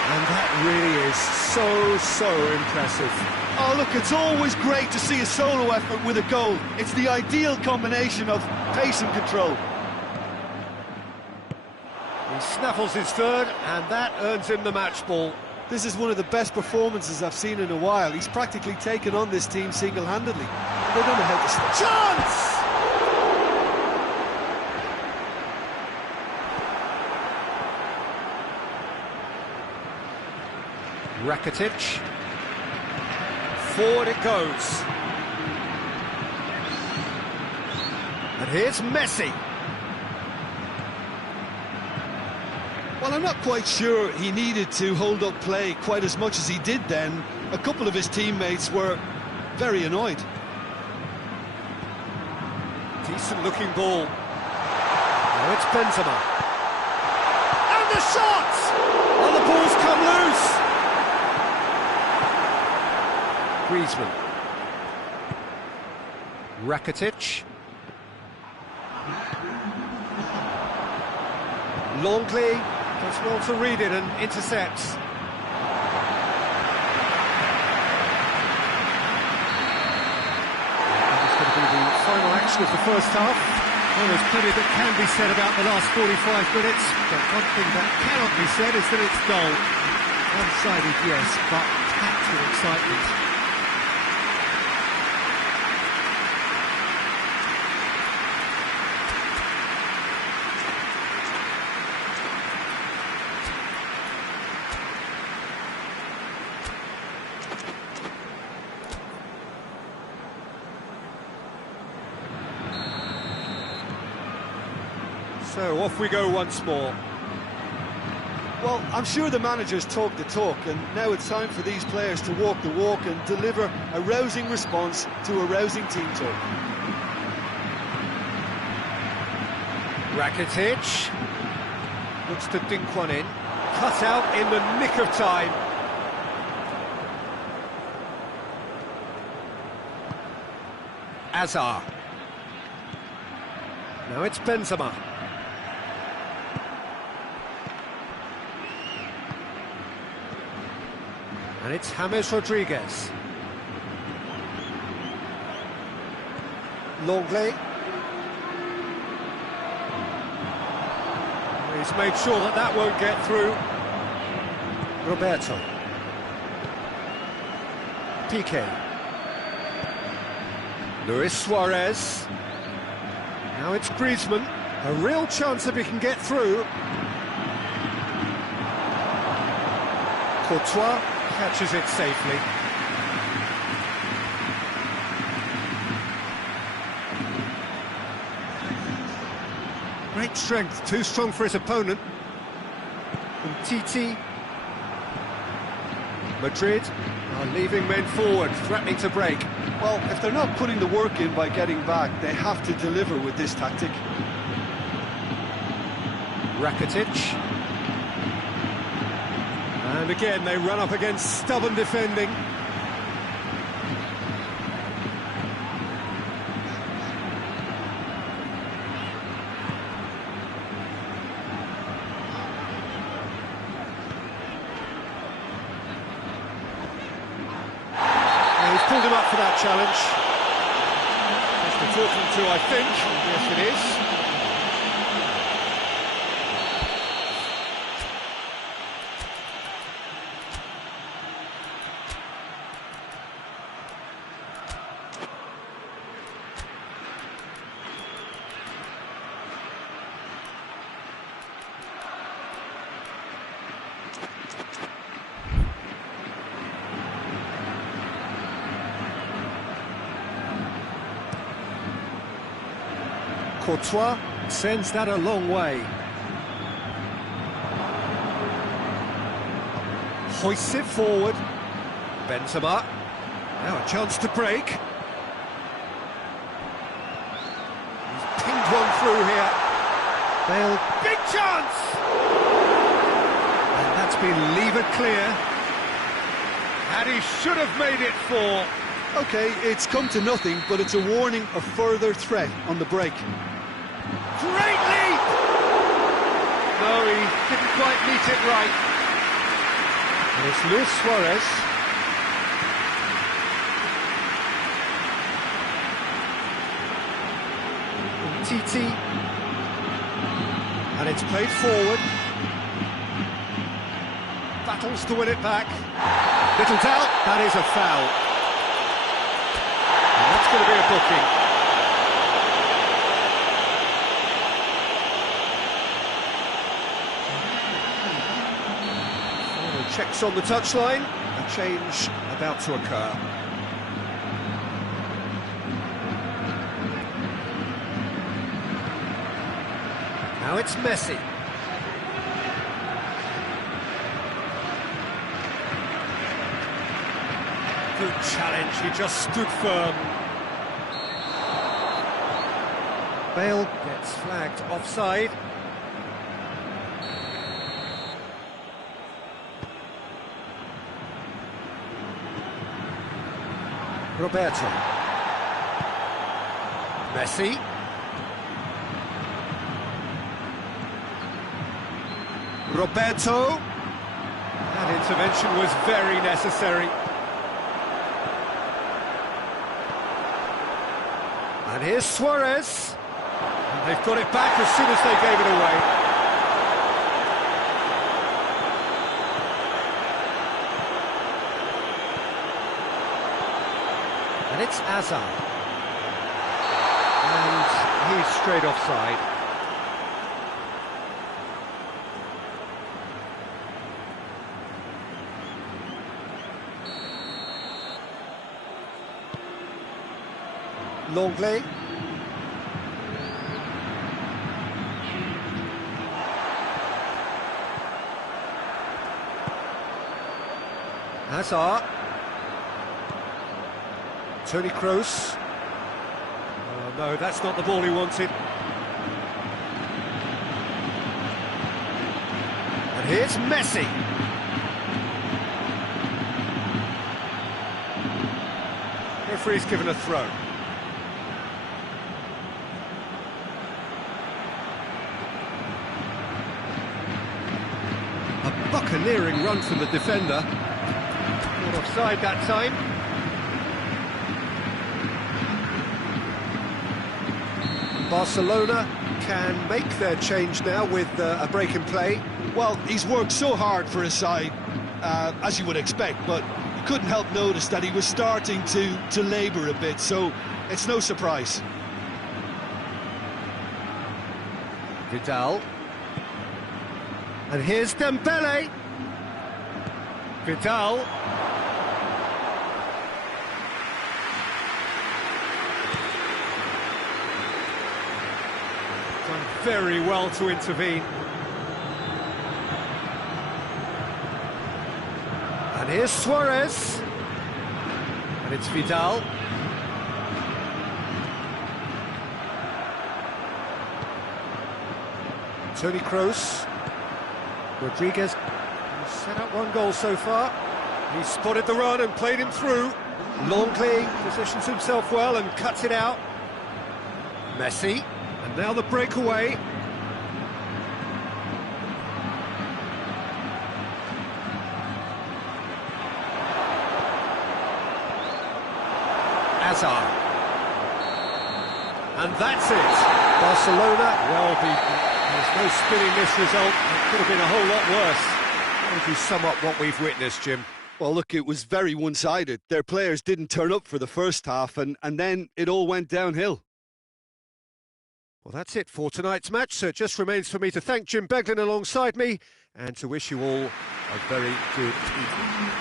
And that really is so impressive. Oh, look, it's always great to see a solo effort with a goal. It's the ideal combination of pace and control. He snaffles his third, and that earns him the match ball. This is one of the best performances I've seen in a while. He's practically taken on this team single-handedly. They don't know how to stop. Chance! Rakitic. Forward it goes. And here's Messi. Well, I'm not quite sure he needed to hold up play quite as much as he did then. A couple of his teammates were very annoyed. Decent looking ball. Now it's Benzema. And the shot! And the ball's come loose. Griezmann. Longley does well to read it and intercepts. That's going to be the final action of the first half. Well, there's plenty that can be said about the last 45 minutes, but one thing that cannot be said is that it's dull. One-sided, yes, but packed with excitement. So off we go once more. Well, I'm sure the managers talk the talk, and now it's time for these players to walk the walk and deliver a rousing response to a rousing team talk. Rakitic looks to dink one in, cut out in the nick of time. Azar. Now it's Benzema. And it's James Rodriguez. Longley. He's made sure that that won't get through. Roberto. Piqué. Luis Suarez. Now it's Griezmann. A real chance if he can get through. Courtois catches it safely. Great strength, too strong for his opponent. And Titi. Madrid are leaving men forward, threatening to break. Well, if they're not putting the work in by getting back, they have to deliver with this tactic. Rakitic. And again, they run up against stubborn defending. And he's pulled him up for that challenge. That's the talking to, I think. Yes, it is. Courtois sends that a long way. Hoists it forward. Benzema. Now a chance to break. He's pinged one through here. Bale, big chance! And that's been levered clear. And he should have made it 4. OK, it's come to nothing, but it's a warning of further threat on the break. Great leap! No, he didn't quite meet it right. And it's Luis Suarez. Titi. And it's played forward. Battles to win it back. Little doubt, that is a foul. And that's going to be a booking. Checks on the touchline, a change about to occur. Now it's Messi. Good challenge, he just stood firm. Bale gets flagged offside. Roberto. Messi. Roberto. That intervention was very necessary. And here's Suarez. And they've got it back as soon as they gave it away. And it's Azar. And he's straight offside. Longley. Hazard. Toni Kroos. Oh no, that's not the ball he wanted. And here's Messi. Referee's given a throw. A buccaneering run from the defender. Not offside that time. Barcelona can make their change now with a break in play. Well, he's worked so hard for his side, as you would expect, but you couldn't help notice that he was starting to labour a bit, so it's no surprise. Vidal. And here's Dembele. Vidal. Done very well to intervene. And here's Suarez. And it's Vidal. Toni Kroos. Rodriguez set up one goal so far. He spotted the run and played him through. Longley positions himself well and cuts it out. Messi, and now the breakaway. Hazard. And that's it. Barcelona, well beaten. There's no spinning this result. It could have been a whole lot worse. How would you sum up what we've witnessed, Jim? Well, look, it was very one-sided. Their players didn't turn up for the first half, and then it all went downhill. Well, that's it for tonight's match, so it just remains for me to thank Jim Beglin alongside me and to wish you all a very good evening.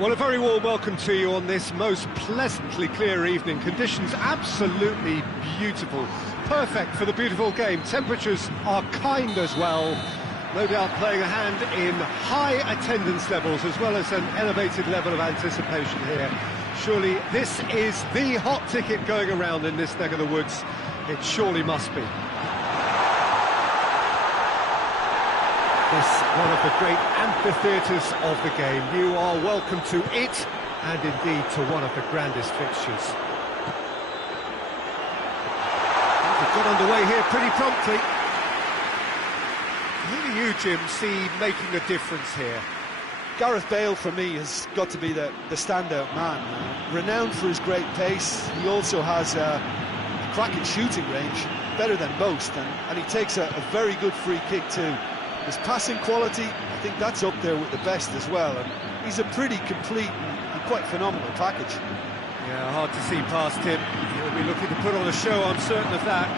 Well, a very warm welcome to you on this most pleasantly clear evening. Conditions absolutely beautiful. Perfect for the beautiful game. Temperatures are kind as well. No doubt playing a hand in high attendance levels as well as an elevated level of anticipation here. Surely this is the hot ticket going around in this neck of the woods. It surely must be. This one of the great amphitheatres of the game. You are welcome to it, and indeed to one of the grandest fixtures. They've got underway here pretty promptly. Who do you, Jim, see making a difference here? Gareth Bale, for me, has got to be the standout man. Renowned for his great pace, he also has a cracking shooting range, better than most, and he takes a very good free kick too. His passing quality, I think that's up there with the best as well, and he's a pretty complete and quite phenomenal package. Yeah, hard to see past him. He'll be looking to put on a show, I'm certain of that.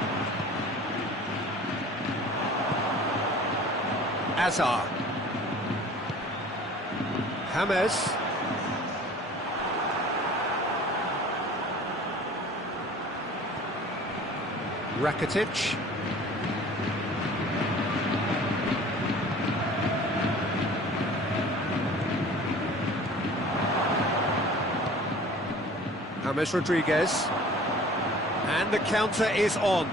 Azar. James. Rakitic. James Rodriguez, and the counter is on.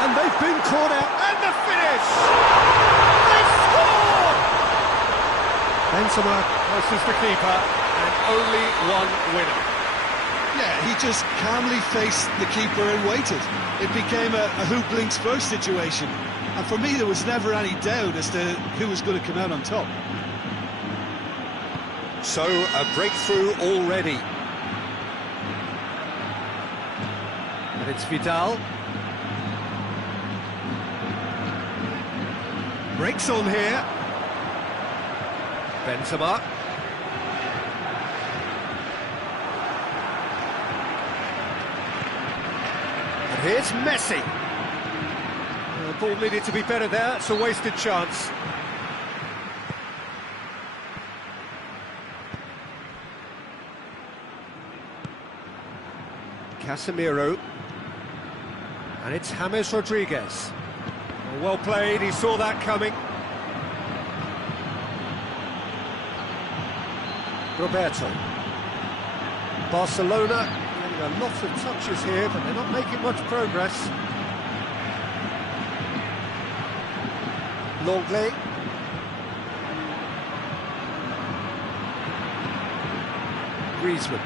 And they've been caught out, and the finish! They've scored! Benzema versus the keeper, and only one winner. Yeah, he just calmly faced the keeper and waited. It became a who blinks first situation. And for me, there was never any doubt as to who was going to come out on top. So, a breakthrough already. And it's Vidal. Breaks on here. Benzema. And here's Messi. The ball needed to be better there, it's a wasted chance. Casemiro. And it's James Rodriguez. Well played, he saw that coming. Roberto. Barcelona getting a lot of touches here, but they're not making much progress. Longley. Griezmann.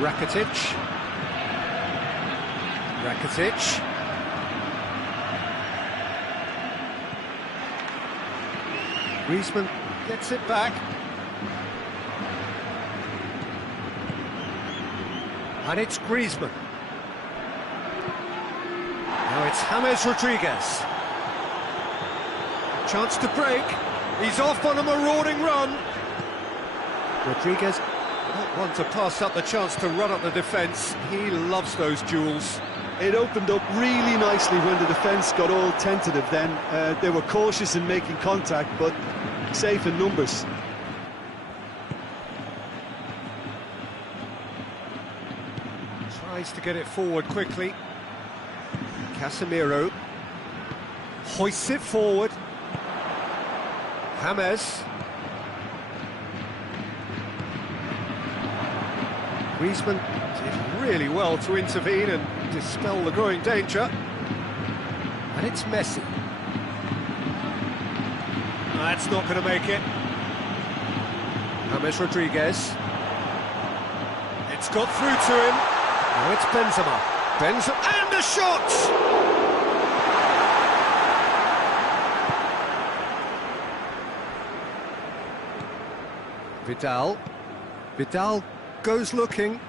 Rakitic. Griezmann gets it back. And it's Griezmann. Now it's James Rodriguez. Chance to break. He's off on a marauding run. Rodriguez not one to pass up the chance to run up the defence. He loves those duels. It opened up really nicely when the defence got all tentative then. They were cautious in making contact, but safe in numbers. Tries to get it forward quickly. Casemiro hoists it forward. James. Griezmann did really well to intervene and dispel the growing danger. And it's Messi. That's not going to make it. James Rodriguez. It's got through to him. Now it's Benzema. And the shot! Vidal goes looking.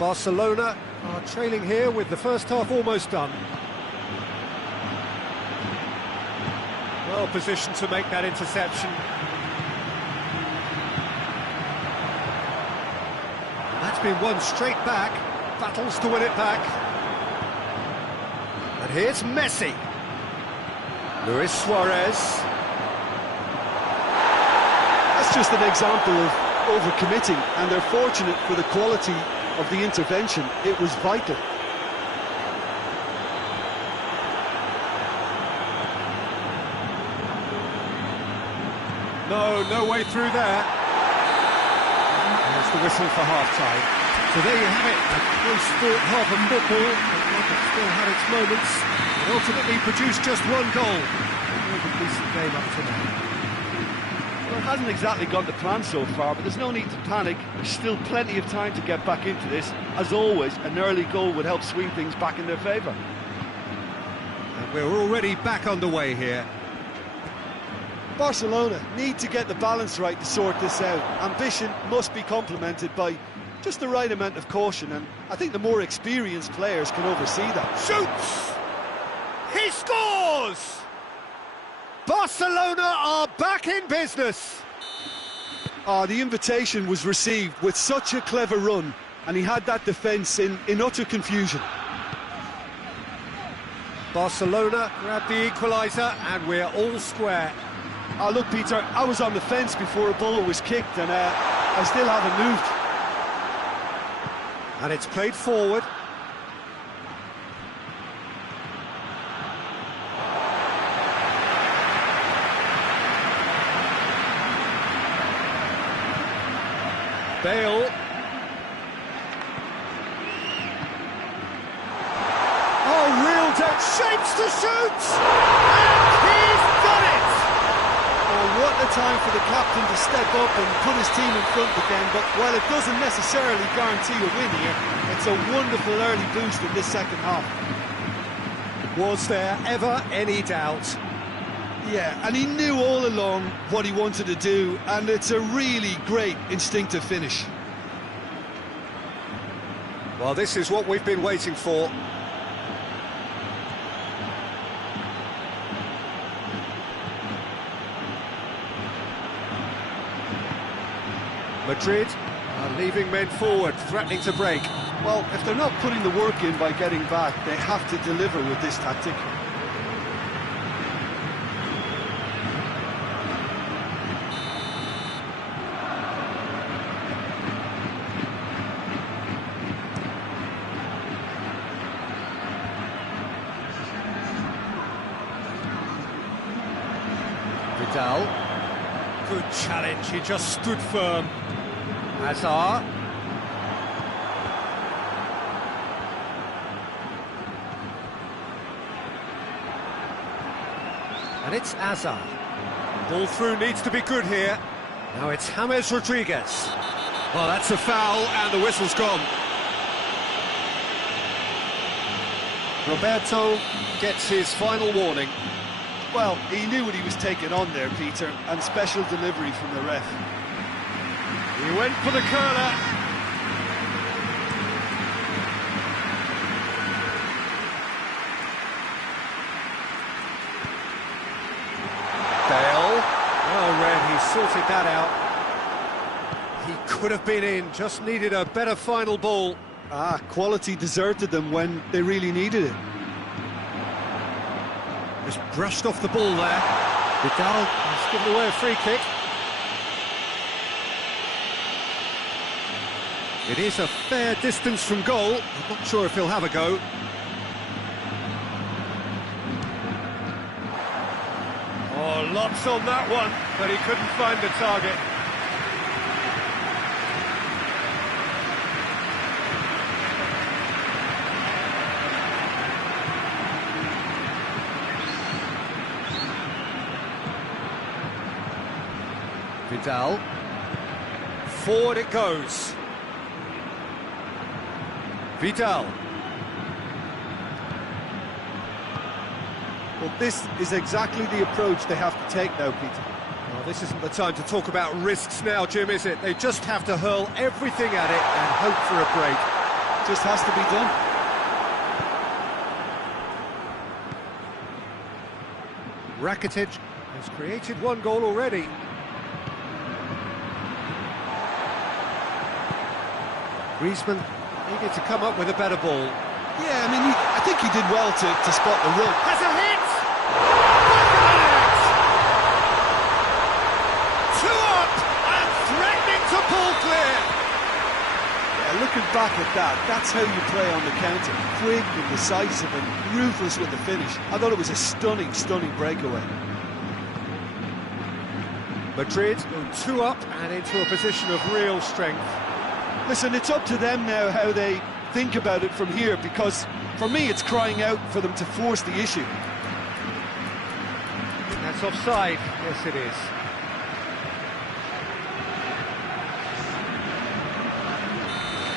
Barcelona are trailing here with the first half almost done. Well positioned to make that interception. That's been won straight back. Battles to win it back. And here's Messi. Luis Suarez. That's just an example of overcommitting, and they're fortunate for the quality of the intervention. It was vital. No way through there. There's the whistle for half-time. So there you have it, a close-fought half of football, but one that still had its moments. It ultimately produced just one goal. A decent game up to now. Well, it hasn't exactly gone to plan so far, but there's no need to panic. There's still plenty of time to get back into this. As always, an early goal would help swing things back in their favour. And we're already back underway here. Barcelona need to get the balance right to sort this out. Ambition must be complemented by just the right amount of caution, and I think the more experienced players can oversee that. Shoots! He scores! Barcelona are back in business. The invitation was received with such a clever run, and he had that defence in utter confusion. Barcelona grabbed the equaliser, and we're all square. Look, Peter, I was on the fence before a ball was kicked, and I still haven't moved. And it's played forward. Bale. Oh, reeled out, shapes to shoot! And he's done it! Oh, what a time for the captain to step up and put his team in front again, but while it doesn't necessarily guarantee a win here, it's a wonderful early boost in this second half. Was there ever any doubt? Yeah, and he knew all along what he wanted to do, and it's a really great instinctive finish. Well, this is what we've been waiting for. Madrid are leaving men forward, threatening to break. Well, if they're not putting the work in by getting back, they have to deliver with this tactic. Vidal. Good challenge, he just stood firm. Hazard. And it's Hazard. Ball through needs to be good here. Now it's James Rodriguez. Well, that's a foul, and the whistle's gone. Roberto gets his final warning. Well, he knew what he was taking on there, Peter, and special delivery from the ref. He went for the curler. Bale. Well read, he sorted that out. He could have been in, just needed a better final ball. Quality deserted them when they really needed it. Just brushed off the ball there. Vidal has given away a free kick. It is a fair distance from goal. I'm not sure if he'll have a go. Oh, lots on that one, but he couldn't find the target. Vidal. Forward it goes. Vidal. Well, this is exactly the approach they have to take now, Peter. Well, this isn't the time to talk about risks now, Jim, is it? They just have to hurl everything at it and hope for a break. Just has to be done. Rakitic has created one goal already. Griezmann needed to come up with a better ball. Yeah, I mean, I think he did well to spot the run. Has a hit! Yeah, looking back at that, that's how you play on the counter. Quick and decisive and ruthless with the finish. I thought it was a stunning, stunning breakaway. Madrid go 2 up and into a position of real strength. Listen, it's up to them now how they think about it from here, because for me it's crying out for them to force the issue. That's offside. Yes, it is.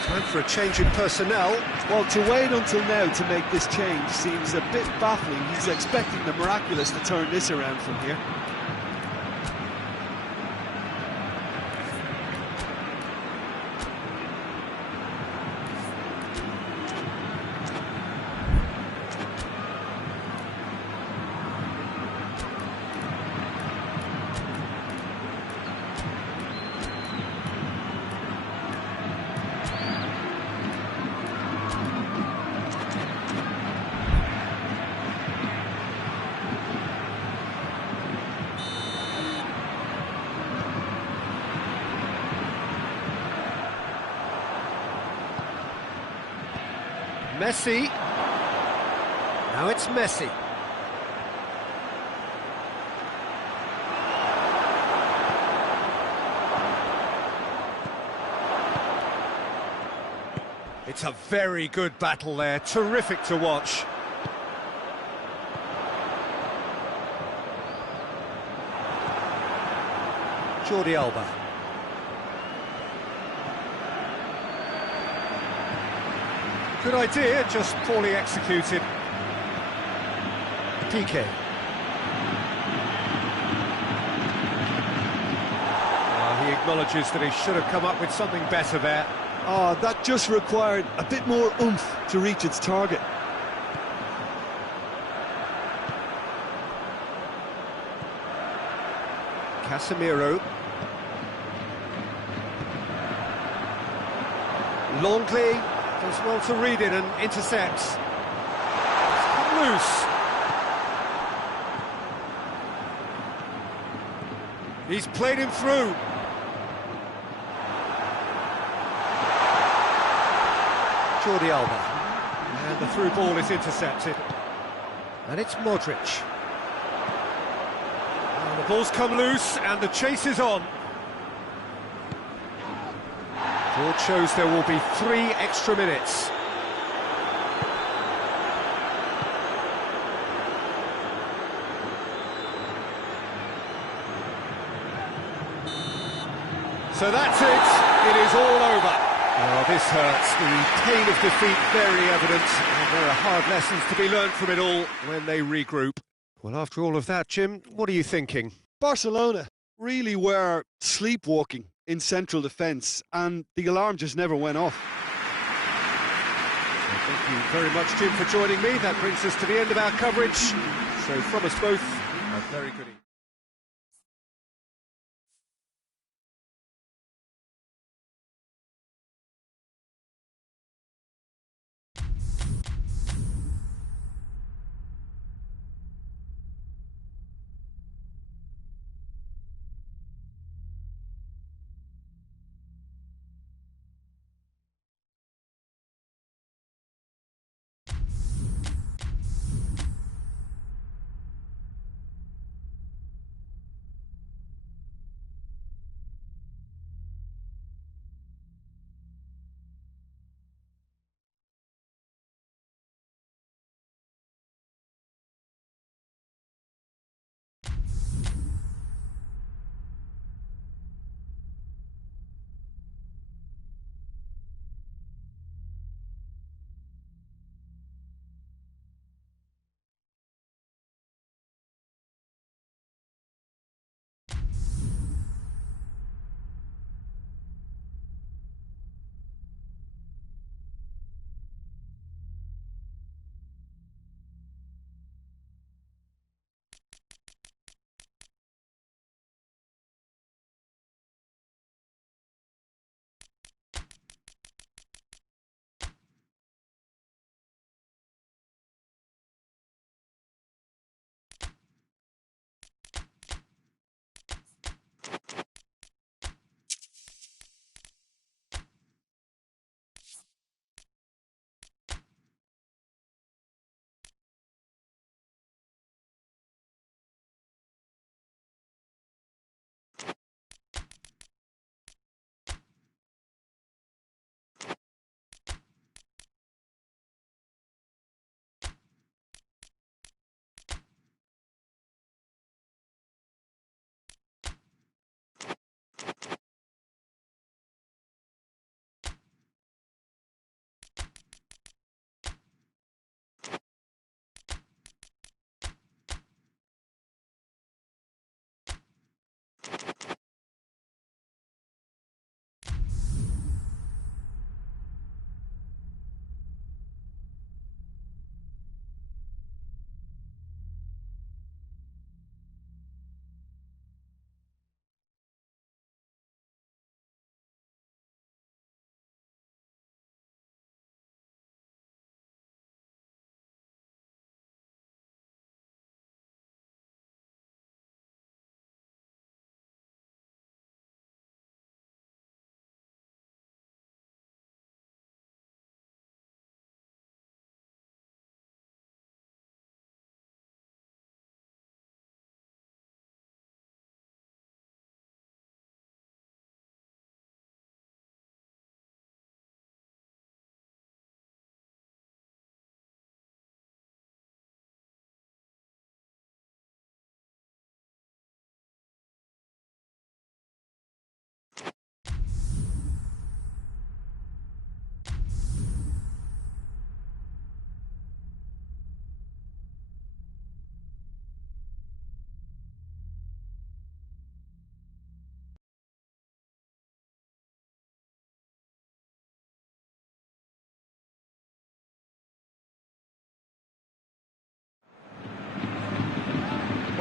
Time for a change in personnel. Well, to wait until now to make this change seems a bit baffling. He's expecting the miraculous to turn this around from here. Messi. Now it's Messi. It's a very good battle there, terrific to watch. Jordi Alba. Good idea, just poorly executed. Piqué. He acknowledges that he should have come up with something better there. Oh, that just required a bit more oomph to reach its target. Casemiro. Longley does well to read it and intercepts. It's come loose. He's played him through. Jordi Alba. And the through ball is intercepted. And it's Modric. And the ball's come loose and the chase is on. Board shows there will be 3 extra minutes. So that's it. It is all over. Oh, this hurts. The pain of defeat very evident, and there are hard lessons to be learned from it all when they regroup. Well, after all of that, Jim, what are you thinking? Barcelona really were sleepwalking in central defence, and the alarm just never went off. Well, thank you very much, Jim, for joining me. That brings us to the end of our coverage. So from us both, a very good evening.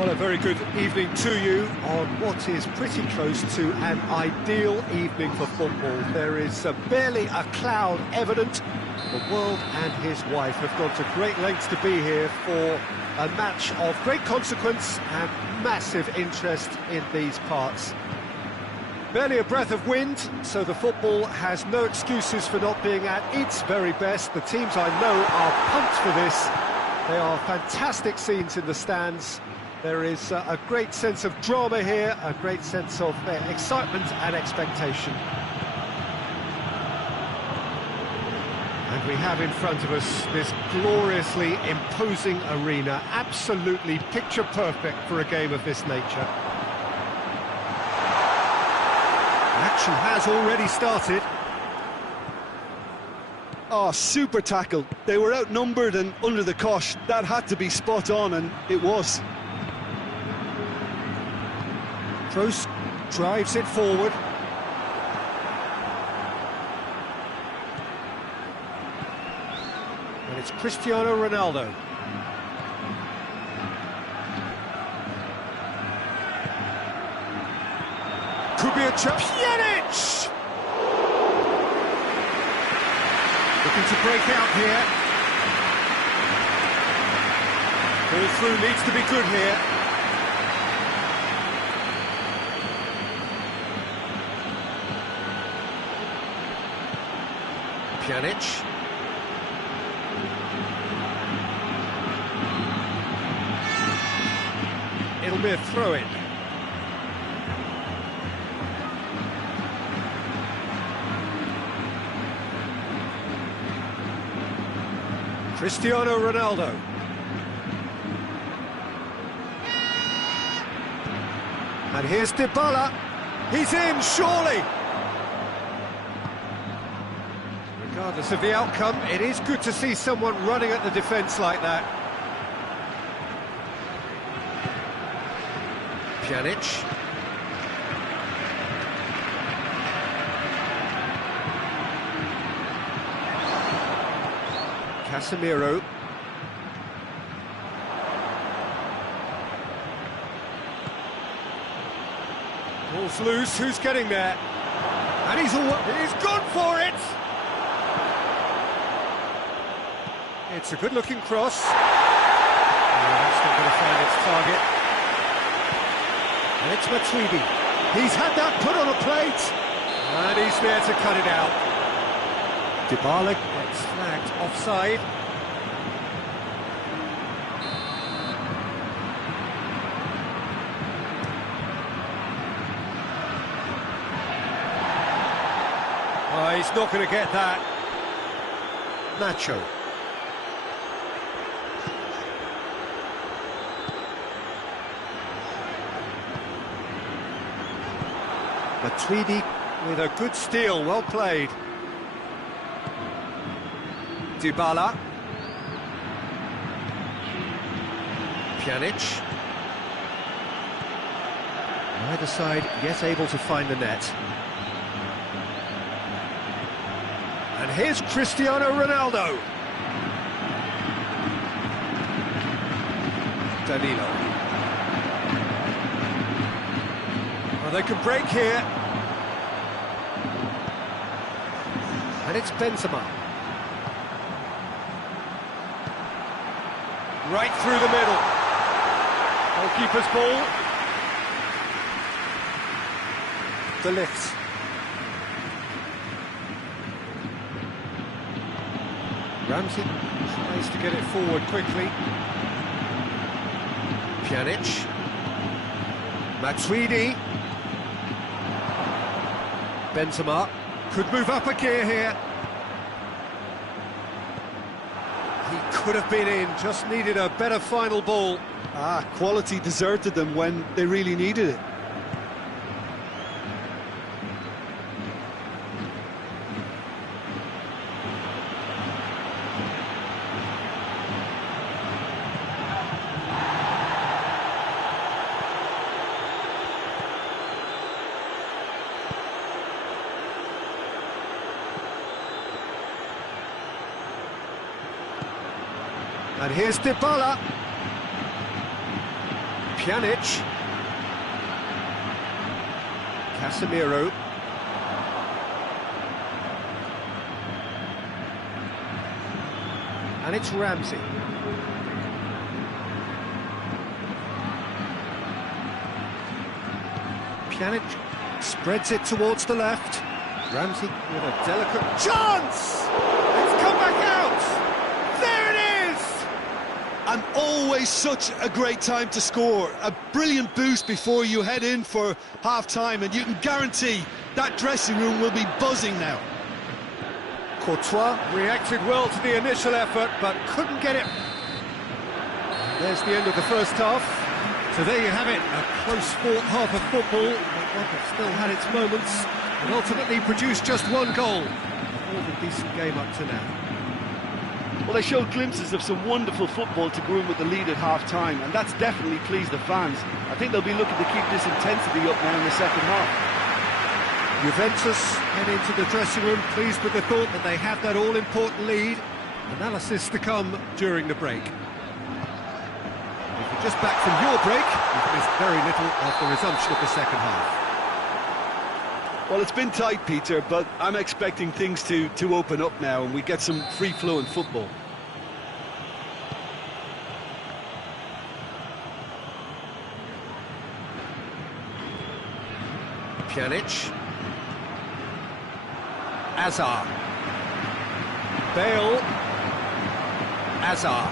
Well, a very good evening to you on what is pretty close to an ideal evening for football. There is barely a cloud evident. The world and his wife have gone to great lengths to be here for a match of great consequence and massive interest in these parts. Barely a breath of wind, so the football has no excuses for not being at its very best. The teams I know are pumped for this. They are fantastic scenes in the stands. There is a great sense of drama here, a great sense of excitement and expectation. And we have in front of us this gloriously imposing arena, absolutely picture perfect for a game of this nature. Action has already started. Oh, super tackle. They were outnumbered and under the cosh. That had to be spot on, and it was. Kroos drives it forward. And it's Cristiano Ronaldo. Could be a chance. Pjanic! Looking to break out here. Ball through needs to be good here. Pjanic. It'll be a throw-in. Cristiano Ronaldo. And here's Dybala. He's in, surely. Regardless of the outcome, it is good to see someone running at the defence like that. Pjanic. Casemiro. Ball's loose, who's getting there? And he's gone for it! It's a good-looking cross. Oh, that's not going to find its target. And it's Matuidi. He's had that put on a plate. And he's there to cut it out. Dybala gets flagged offside. Oh, he's not going to get that. Nacho. Matuidi with a good steal, well played. Dybala. Pjanic. Either side yet able to find the net. And here's Cristiano Ronaldo. Danilo. Well, they can break here. And it's Benzema. Right through the middle. Goalkeeper's ball. De Ligt. Ramsey tries to get it forward quickly. Pjanic. Matuidi. Benzema could move up a gear here. He could have been in, just needed a better final ball. Quality deserted them when they really needed it. And here's Dybala. Pjanic. Casemiro. And it's Ramsey. Pjanic spreads it towards the left. Ramsey with a delicate chance! It's come back out! There it is! And always such a great time to score. A brilliant boost before you head in for half-time, and you can guarantee that dressing room will be buzzing now. Courtois reacted well to the initial effort, but couldn't get it. There's the end of the first half. So there you have it, a close-fought half of football, but one that still had its moments, and ultimately produced just one goal. A more than decent game up to now. Well, they showed glimpses of some wonderful football to go in with the lead at half-time, and that's definitely pleased the fans. I think they'll be looking to keep this intensity up now in the second half. Juventus head into the dressing room pleased with the thought that they have that all-important lead. Analysis to come during the break. If you're just back from your break, you've missed very little of the resumption of the second half. Well, it's been tight, Peter, but I'm expecting things to open up now and we get some free-flowing football. Pjanic. Azar. Bale. Azar.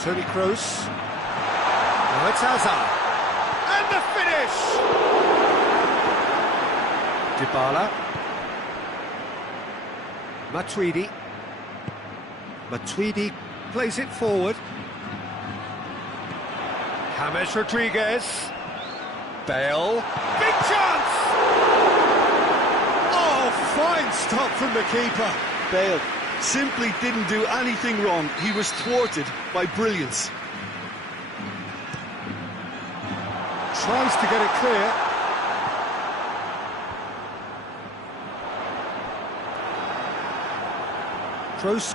Toni Kroos. Now it's Azar. And the finish! Dybala. Matuidi. Matuidi plays it forward. James Rodriguez. Bale. Big chance! Oh, fine stop from the keeper. Bale simply didn't do anything wrong. He was thwarted by brilliance. Tries to get it clear. Kroos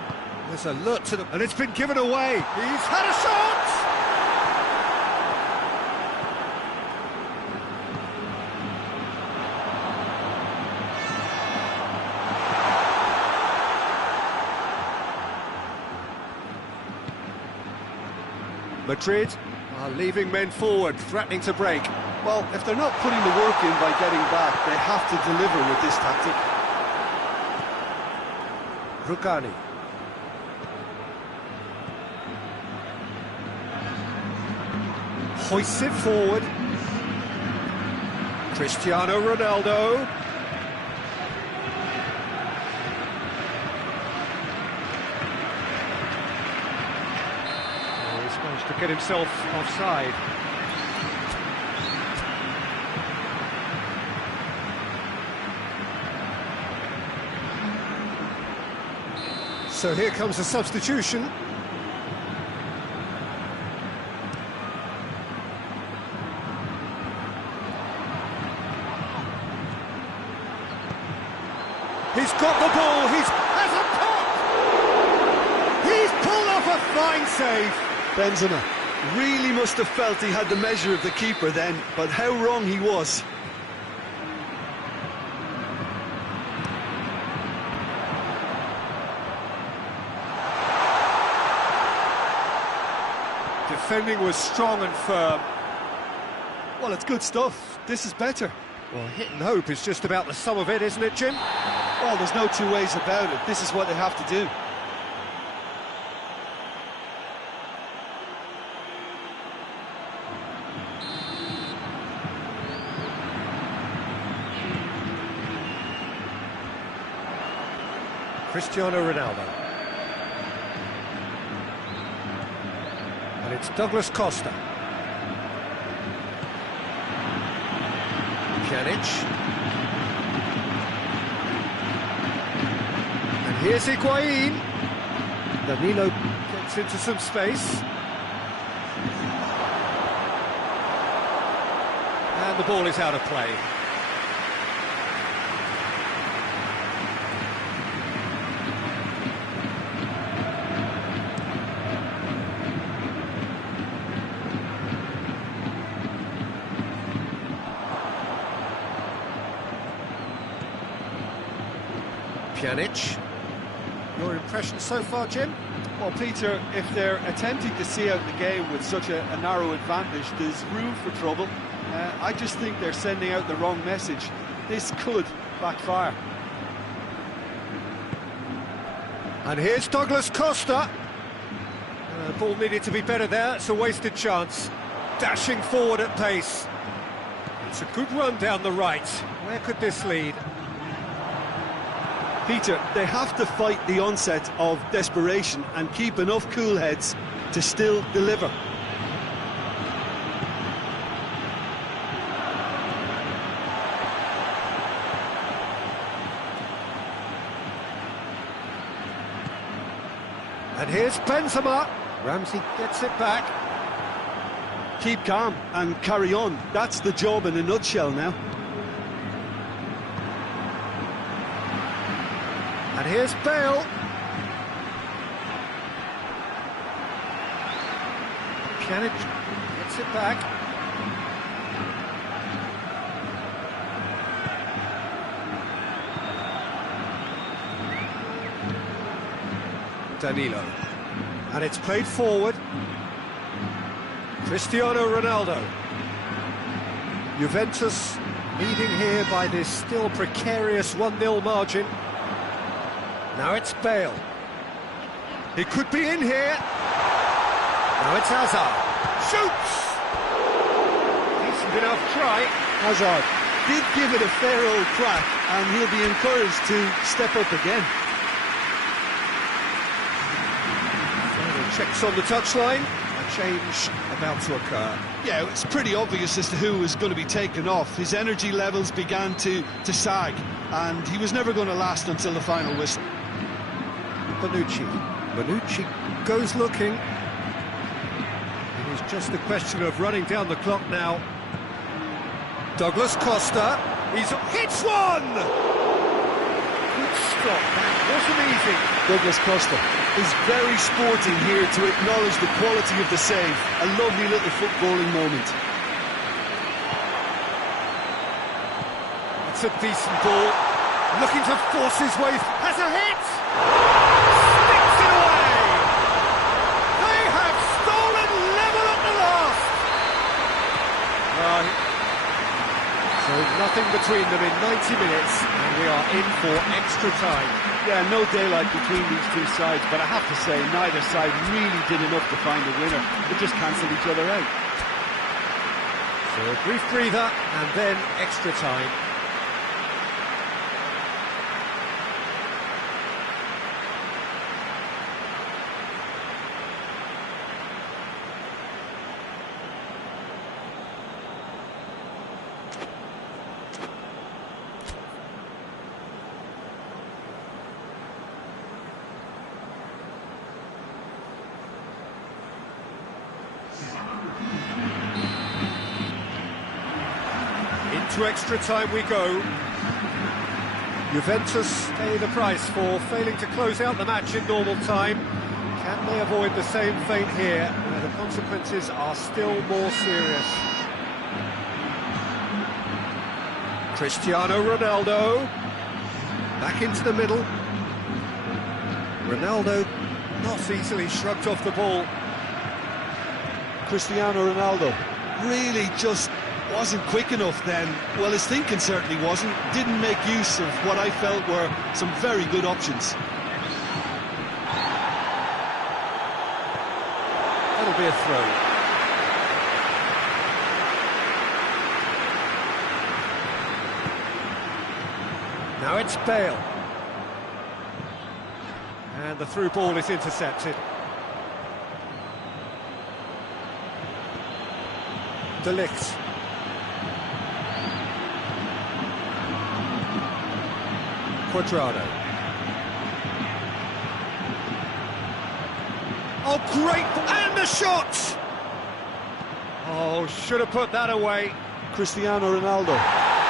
was alert to them, and it's been given away. He's had a shot! Madrid are leaving men forward, threatening to break. Well, if they're not putting the work in by getting back, they have to deliver with this tactic. Rugani. Hoists it forward. Cristiano Ronaldo. Oh, he's managed to get himself offside. So here comes a substitution. He's got the ball, has a pop! He's pulled off a fine save. Benzema really must have felt he had the measure of the keeper then, but how wrong he was. Defending was strong and firm. Well, it's good stuff. This is better. Well, hit and hope is just about the sum of it, isn't it, Jim? Well, there's no two ways about it. This is what they have to do. Cristiano Ronaldo. And it's Douglas Costa. Pjanic. And here's Higuain. Danilo gets into some space. And the ball is out of play. Pjanic. Your impression so far, Jim? Well, Peter, if they're attempting to see out the game with such a narrow advantage, there's room for trouble. I just think they're sending out the wrong message. This could backfire. And here's Douglas Costa. Ball needed to be better there, it's a wasted chance. Dashing forward at pace. It's a good run down the right. Where could this lead? Peter, they have to fight the onset of desperation and keep enough cool heads to still deliver. And here's Benzema. Ramsey gets it back. Keep calm and carry on. That's the job in a nutshell now. And here's Bale. Pjanic gets it back. Danilo. And it's played forward. Cristiano Ronaldo. Juventus leading here by this still precarious 1-0 margin. Now it's Bale. He could be in here. Now it's Hazard. Shoots! Decent enough try. Hazard did give it a fair old crack, and he'll be encouraged to step up again. Checks on the touchline. A change about to occur. Yeah, it's pretty obvious as to who was going to be taken off. His energy levels began to sag, and he was never going to last until the final whistle. Bonucci goes looking. It is just a question of running down the clock now. Douglas Costa. He's hits one! Good stop. That wasn't easy. Douglas Costa is very sporting here to acknowledge the quality of the save. A lovely little footballing moment. It's a decent ball. Looking to force his way. Has a hit! Sticks it away! They have stolen level at the last! So nothing between them in 90 minutes, and we are in for extra time. Yeah, no daylight between these two sides, but I have to say, neither side really did enough to find a winner. They just cancelled each other out. So a brief breather, and then extra time. To extra time we go. Juventus pay the price for failing to close out the match in normal time. Can they avoid the same fate here, where the consequences are still more serious? Cristiano Ronaldo. Back into the middle. Ronaldo not easily shrugged off the ball. Cristiano Ronaldo really just wasn't quick enough then. Well, his thinking certainly wasn't. Didn't make use of what I felt were some very good options. That'll be a throw. Now it's Bale. And the through ball is intercepted. De Ligt. Quadrado. Oh, great! And the shot! Oh, should have put that away. Cristiano Ronaldo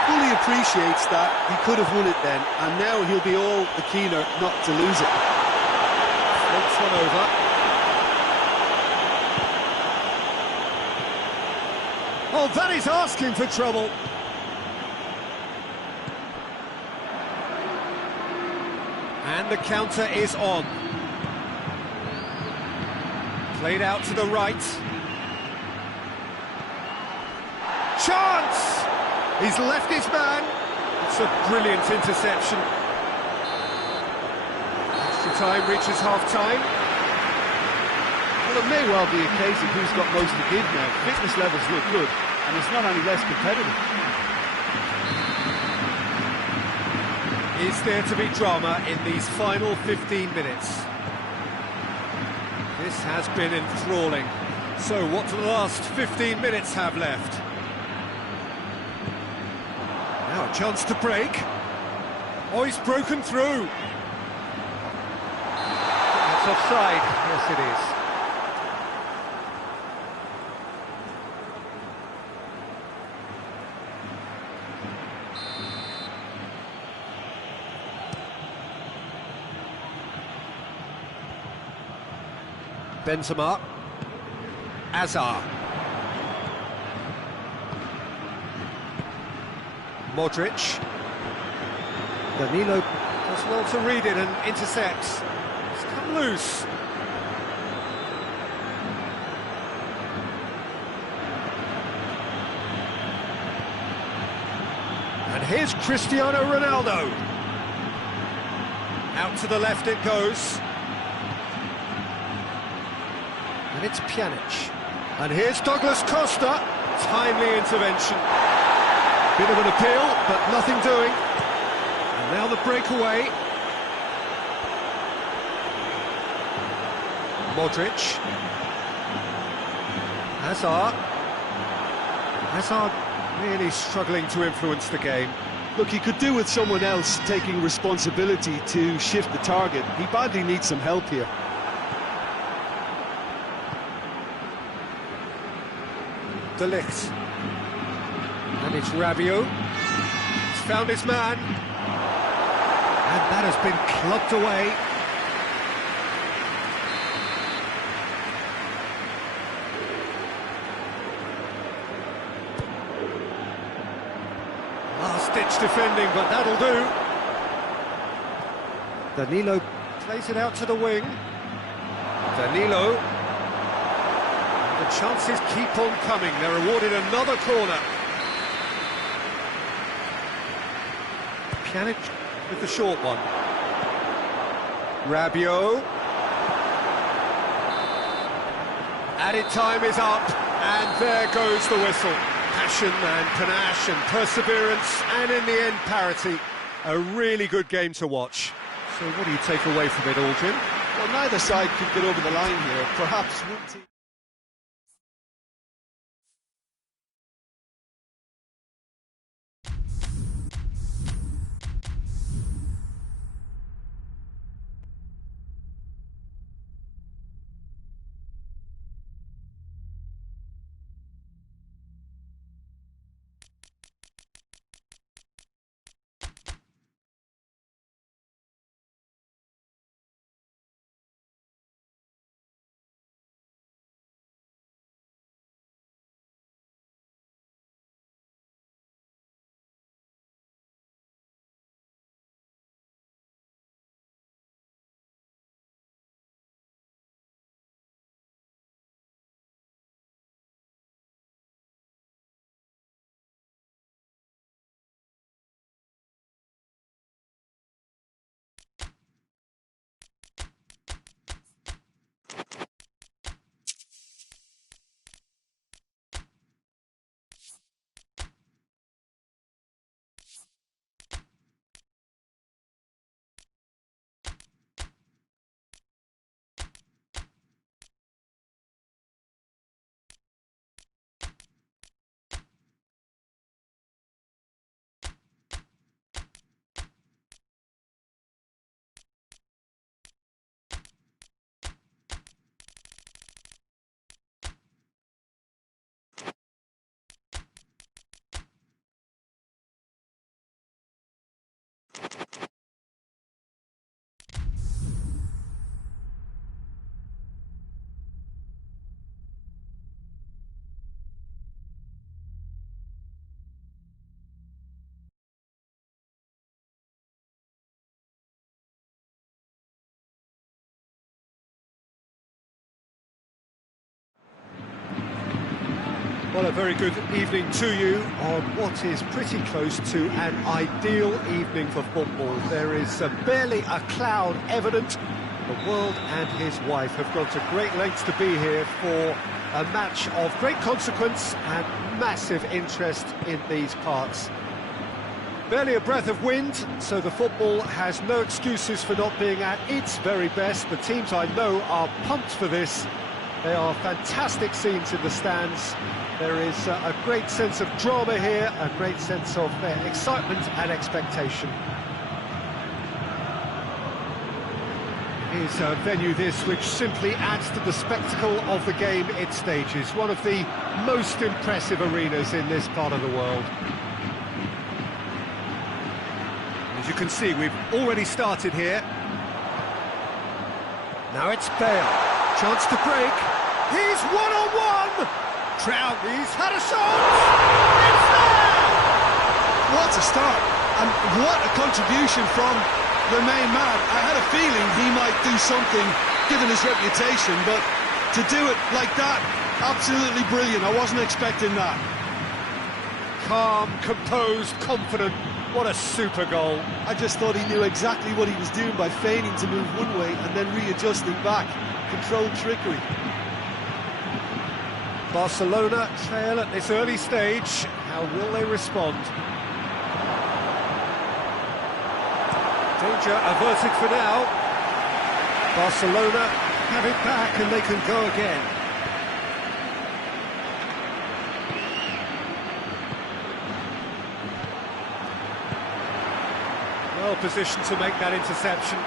fully appreciates that he could have won it then, and now he'll be all the keener not to lose it. Floats one over. Oh, that is asking for trouble. And the counter is on. Played out to the right. Chance! He's left his man. It's a brilliant interception. Extra time reaches half-time. Well, it may well be a case of who's got most to give now. Fitness levels look good, and it's not any less competitive. Is there to be drama in these final 15 minutes? This has been enthralling. So what do the last 15 minutes have left? Now a chance to break. Oh, he's broken through. That's offside. Yes, it is. Benzema, Azar, Modric, Danilo does well to read it and intercepts. It's come loose. And here's Cristiano Ronaldo. Out to the left it goes. And it's Pjanic. And here's Douglas Costa. Timely intervention. Bit of an appeal, but nothing doing. And now the breakaway. Modric. Hazard. Hazard really struggling to influence the game. Look, he could do with someone else taking responsibility to shift the target. He badly needs some help here. De Ligt. And it's Rabiot. He's found his man. And that has been clubbed away. Last-ditch defending, but that'll do. Danilo plays it out to the wing. Danilo. The chances keep on coming. They're awarded another corner. Pjanic with the short one. Rabiot. Added time is up, and there goes the whistle. Passion and panache and perseverance, and in the end, parity. A really good game to watch. So what do you take away from it all, Jim? Well, neither side could get over the line here. Perhaps one team... Well, a very good evening to you on what is pretty close to an ideal evening for football. There is barely a cloud evident. The world and his wife have gone to great lengths to be here for a match of great consequence and massive interest in these parts. Barely a breath of wind, so the football has no excuses for not being at its very best. The teams I know are pumped for this. They are fantastic scenes in the stands. There is a great sense of drama here, a great sense of excitement and expectation. Is a venue this which simply adds to the spectacle of the game it stages. One of the most impressive arenas in this part of the world. As you can see, we've already started here. Now it's Bale. Chance to break. He's one-on-one! Trout, he's had a shot! It's there! What a start, and what a contribution from the main man. I had a feeling he might do something, given his reputation, but to do it like that, absolutely brilliant. I wasn't expecting that. Calm, composed, confident. What a super goal. I just thought he knew exactly what he was doing by feigning to move one way and then readjusting back. Controlled trickery. Barcelona trail at this early stage. How will they respond? Danger averted for now. Barcelona have it back and they can go again. Well positioned to make that interception.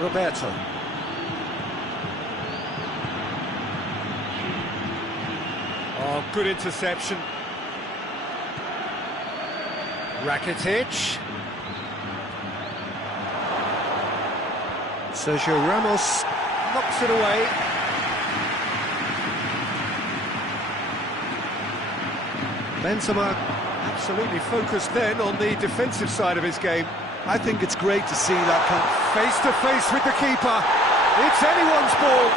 Roberto. Oh, good interception. Rakitic. Sergio Ramos knocks it away. Benzema absolutely focused then on the defensive side of his game. I think it's great to see that kind of Face to face with the keeper. It's anyone's ball.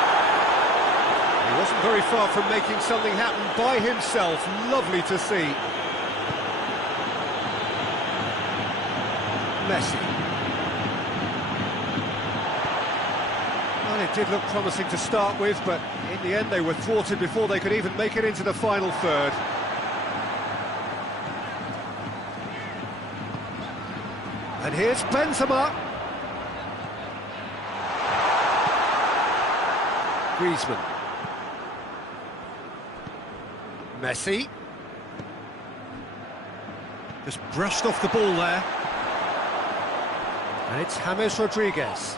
He wasn't very far from making something happen by himself. Lovely to see. Messi. Well, it did look promising to start with, but in the end they were thwarted before they could even make it into the final third. And here's Benzema. Griezmann. Messi. Just brushed off the ball there. And it's James Rodriguez.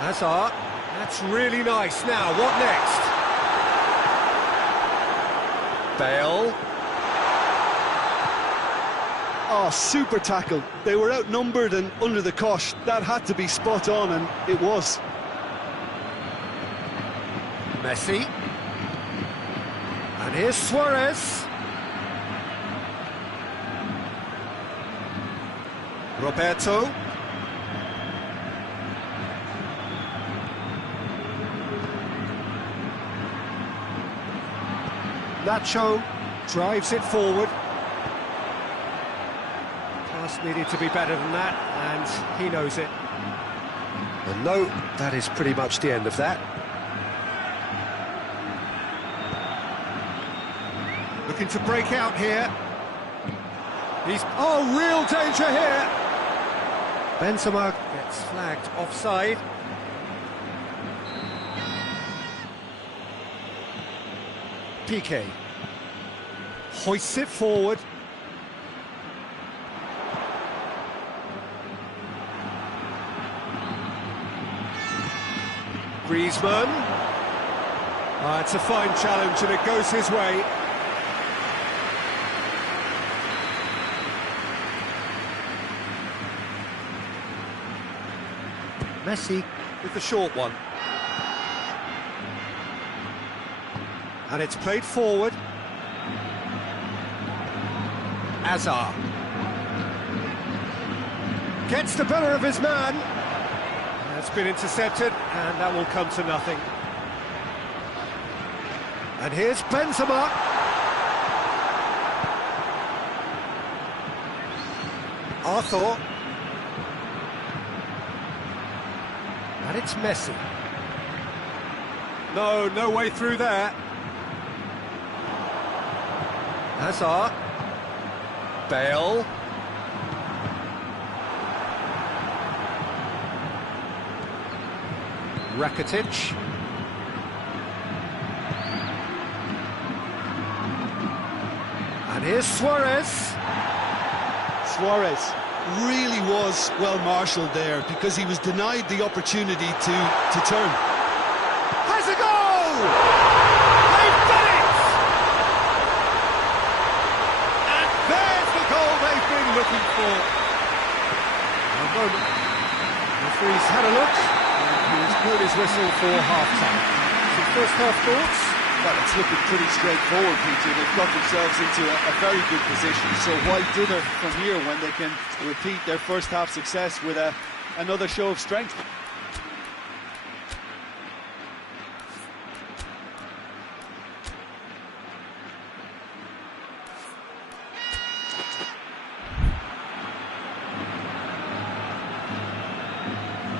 Hazard. That's really nice. Now, what next? Bale. oh, super tackle. They were outnumbered and under the cosh. That had to be spot on, and it was. Messi. And here's Suarez. Roberto. Nacho drives it forward. Pass needed to be better than that, and he knows it. And no, that is pretty much the end of that. Looking to break out here. Oh, real danger here. Benzema gets flagged offside. Piqué hoists it forward. Griezmann. It's a fine challenge and it goes his way. Messi with the short one. And it's played forward. Hazard gets the better of his man. It's been intercepted, and that will come to nothing. And here's Benzema. Arthur. And it's Messi. No way through there. Hazard. Bale. Rakitic. And here's Suarez. Suarez really was well marshalled there because he was denied the opportunity to turn. Has a goal! They've done it! And there's the goal they've been looking for. A moment. The referee's had a look, and he's blown his whistle for half-time. Some first-half thoughts? Well, it's looking pretty straightforward, Peter. They've got themselves into a very good position, so why dither from here when they can repeat their first-half success with another show of strength?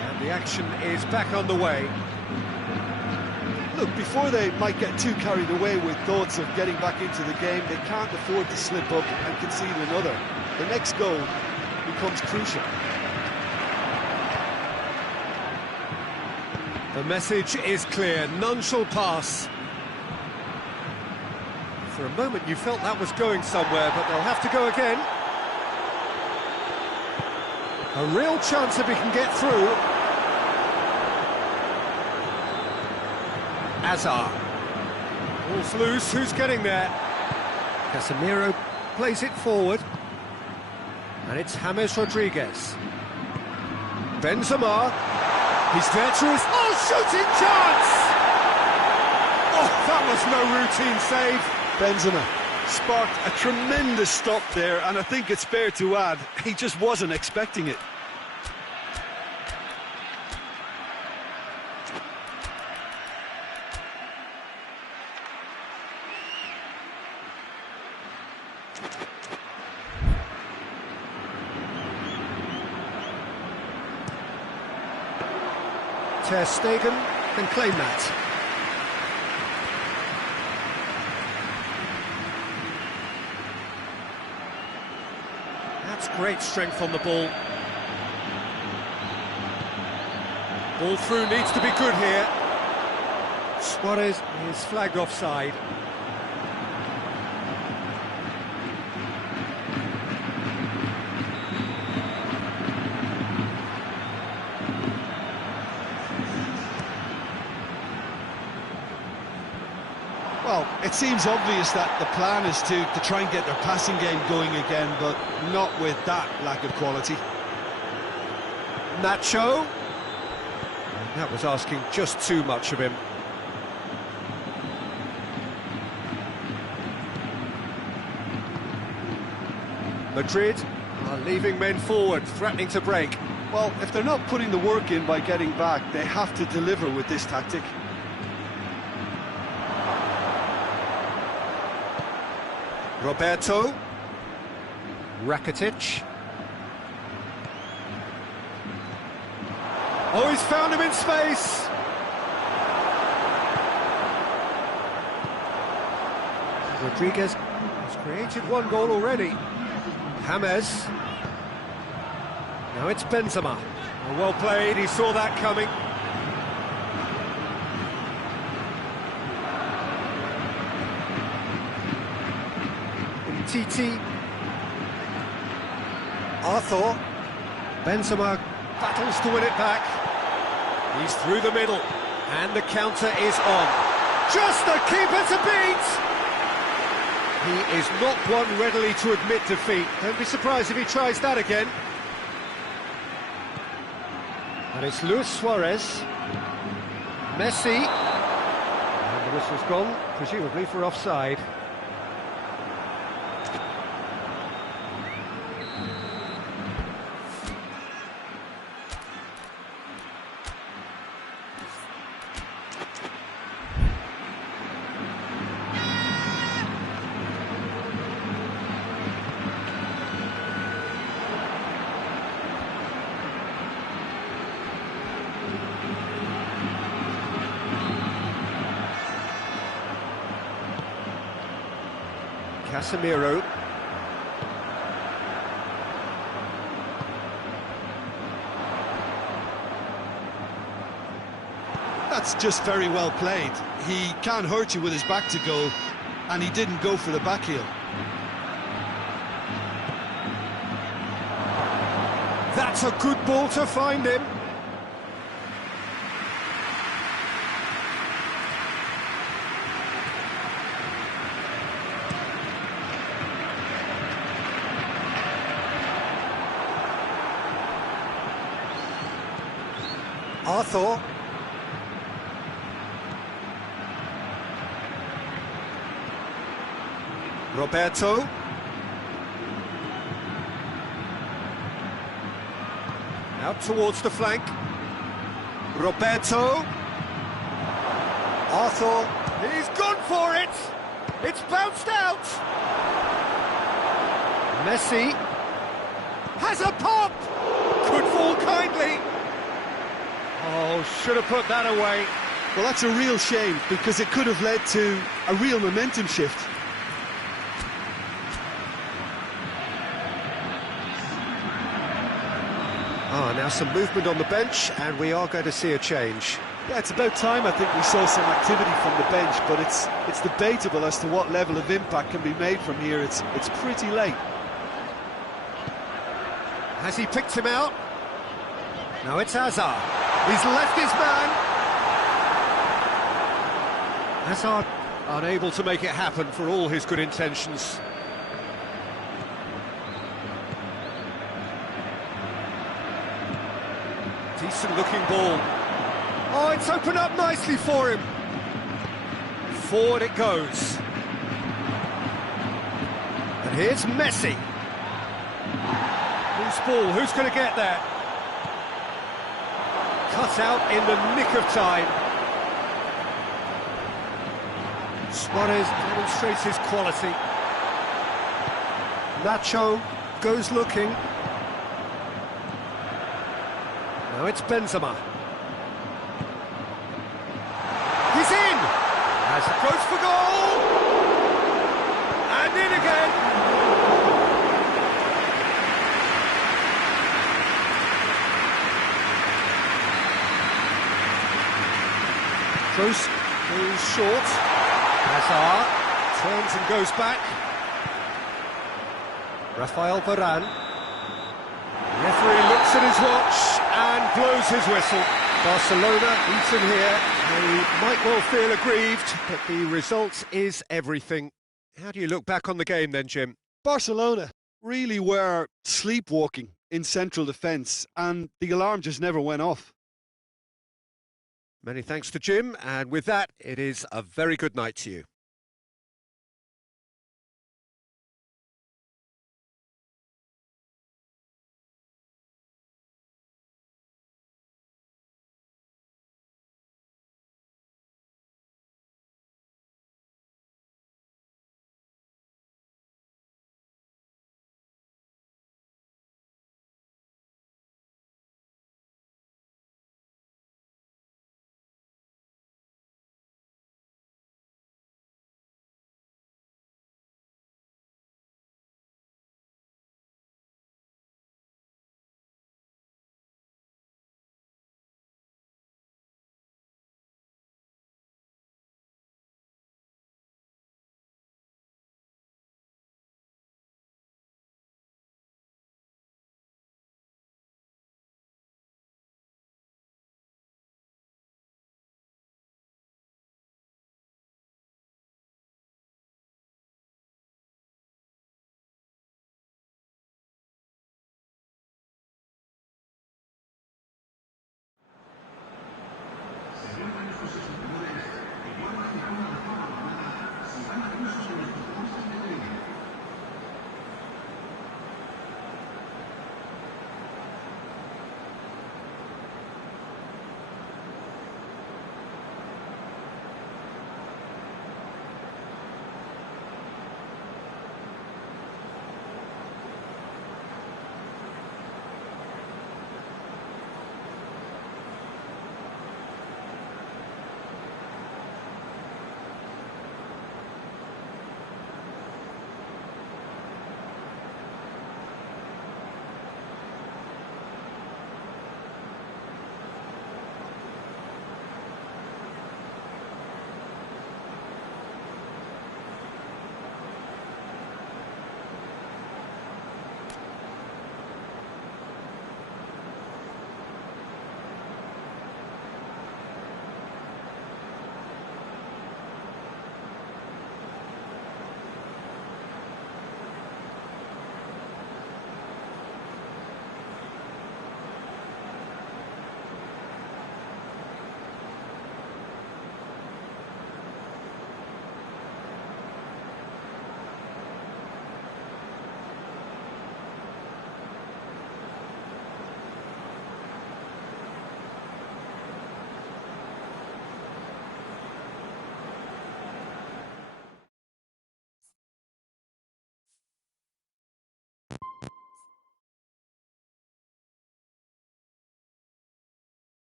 And the action is back on the way. Look, before they might get too carried away with thoughts of getting back into the game, they can't afford to slip up and concede another. The next goal becomes crucial. The message is clear, none shall pass. For a moment you felt that was going somewhere, but they'll have to go again. A real chance if he can get through. Hazard. Ball's loose, who's getting there? Casemiro plays it forward. And it's James Rodriguez. Benzema. He's there to his... Oh, shooting chance! Oh, that was no routine save. Benzema sparked a tremendous stop there, and I think it's fair to add, he just wasn't expecting it. Ter Stegen can claim that. That's great strength on the ball. Ball through needs to be good here. Suarez is flagged offside. Well, it seems obvious that the plan is to try and get their passing game going again, but not with that lack of quality. Nacho. That was asking just too much of him. Madrid are leaving men forward, threatening to break. Well, if they're not putting the work in by getting back, they have to deliver with this tactic. Roberto. Rakitic. Oh, he's found him in space. Rodriguez has created one goal already. James. Now it's Benzema. Oh, well played, he saw that coming. Titi. Arthur. Benzema battles to win it back. He's through the middle, and the counter is on. Just the keeper to beat! He is not one readily to admit defeat. Don't be surprised if he tries that again. And it's Luis Suarez. Messi. And the whistle's gone, presumably for offside. Casemiro. That's just very well played. He can't hurt you with his back to goal, and he didn't go for the back heel. That's a good ball to find him. Arthur. Roberto. Out towards the flank. Roberto. Arthur. He's gone for it. It's bounced out. Messi. Has a pop. Could fall kindly. Oh, should have put that away. Well, that's a real shame, because it could have led to a real momentum shift. Now some movement on the bench, and we are going to see a change. Yeah, it's about time I think we saw some activity from the bench, but it's debatable as to what level of impact can be made from here. It's pretty late. Has he picked him out? No, it's Hazard. He's left his man. Hazard unable to make it happen for all his good intentions. Decent looking ball. Oh, it's opened up nicely for him. Forward it goes. And here's Messi. Loose ball, who's going to get there? Cut out in the nick of time. Suarez demonstrates his quality. Nacho goes looking. Now it's Benzema. He's in! As it goes for goal! And in again! Close, goes short. Hazard turns and goes back. Rafael Varane. The referee looks at his watch and blows his whistle. Barcelona beaten here. They might well feel aggrieved, but the result is everything. How do you look back on the game then, Jim? Barcelona really were sleepwalking in central defence, and the alarm just never went off. Many thanks to Jim, and with that, it is a very good night to you.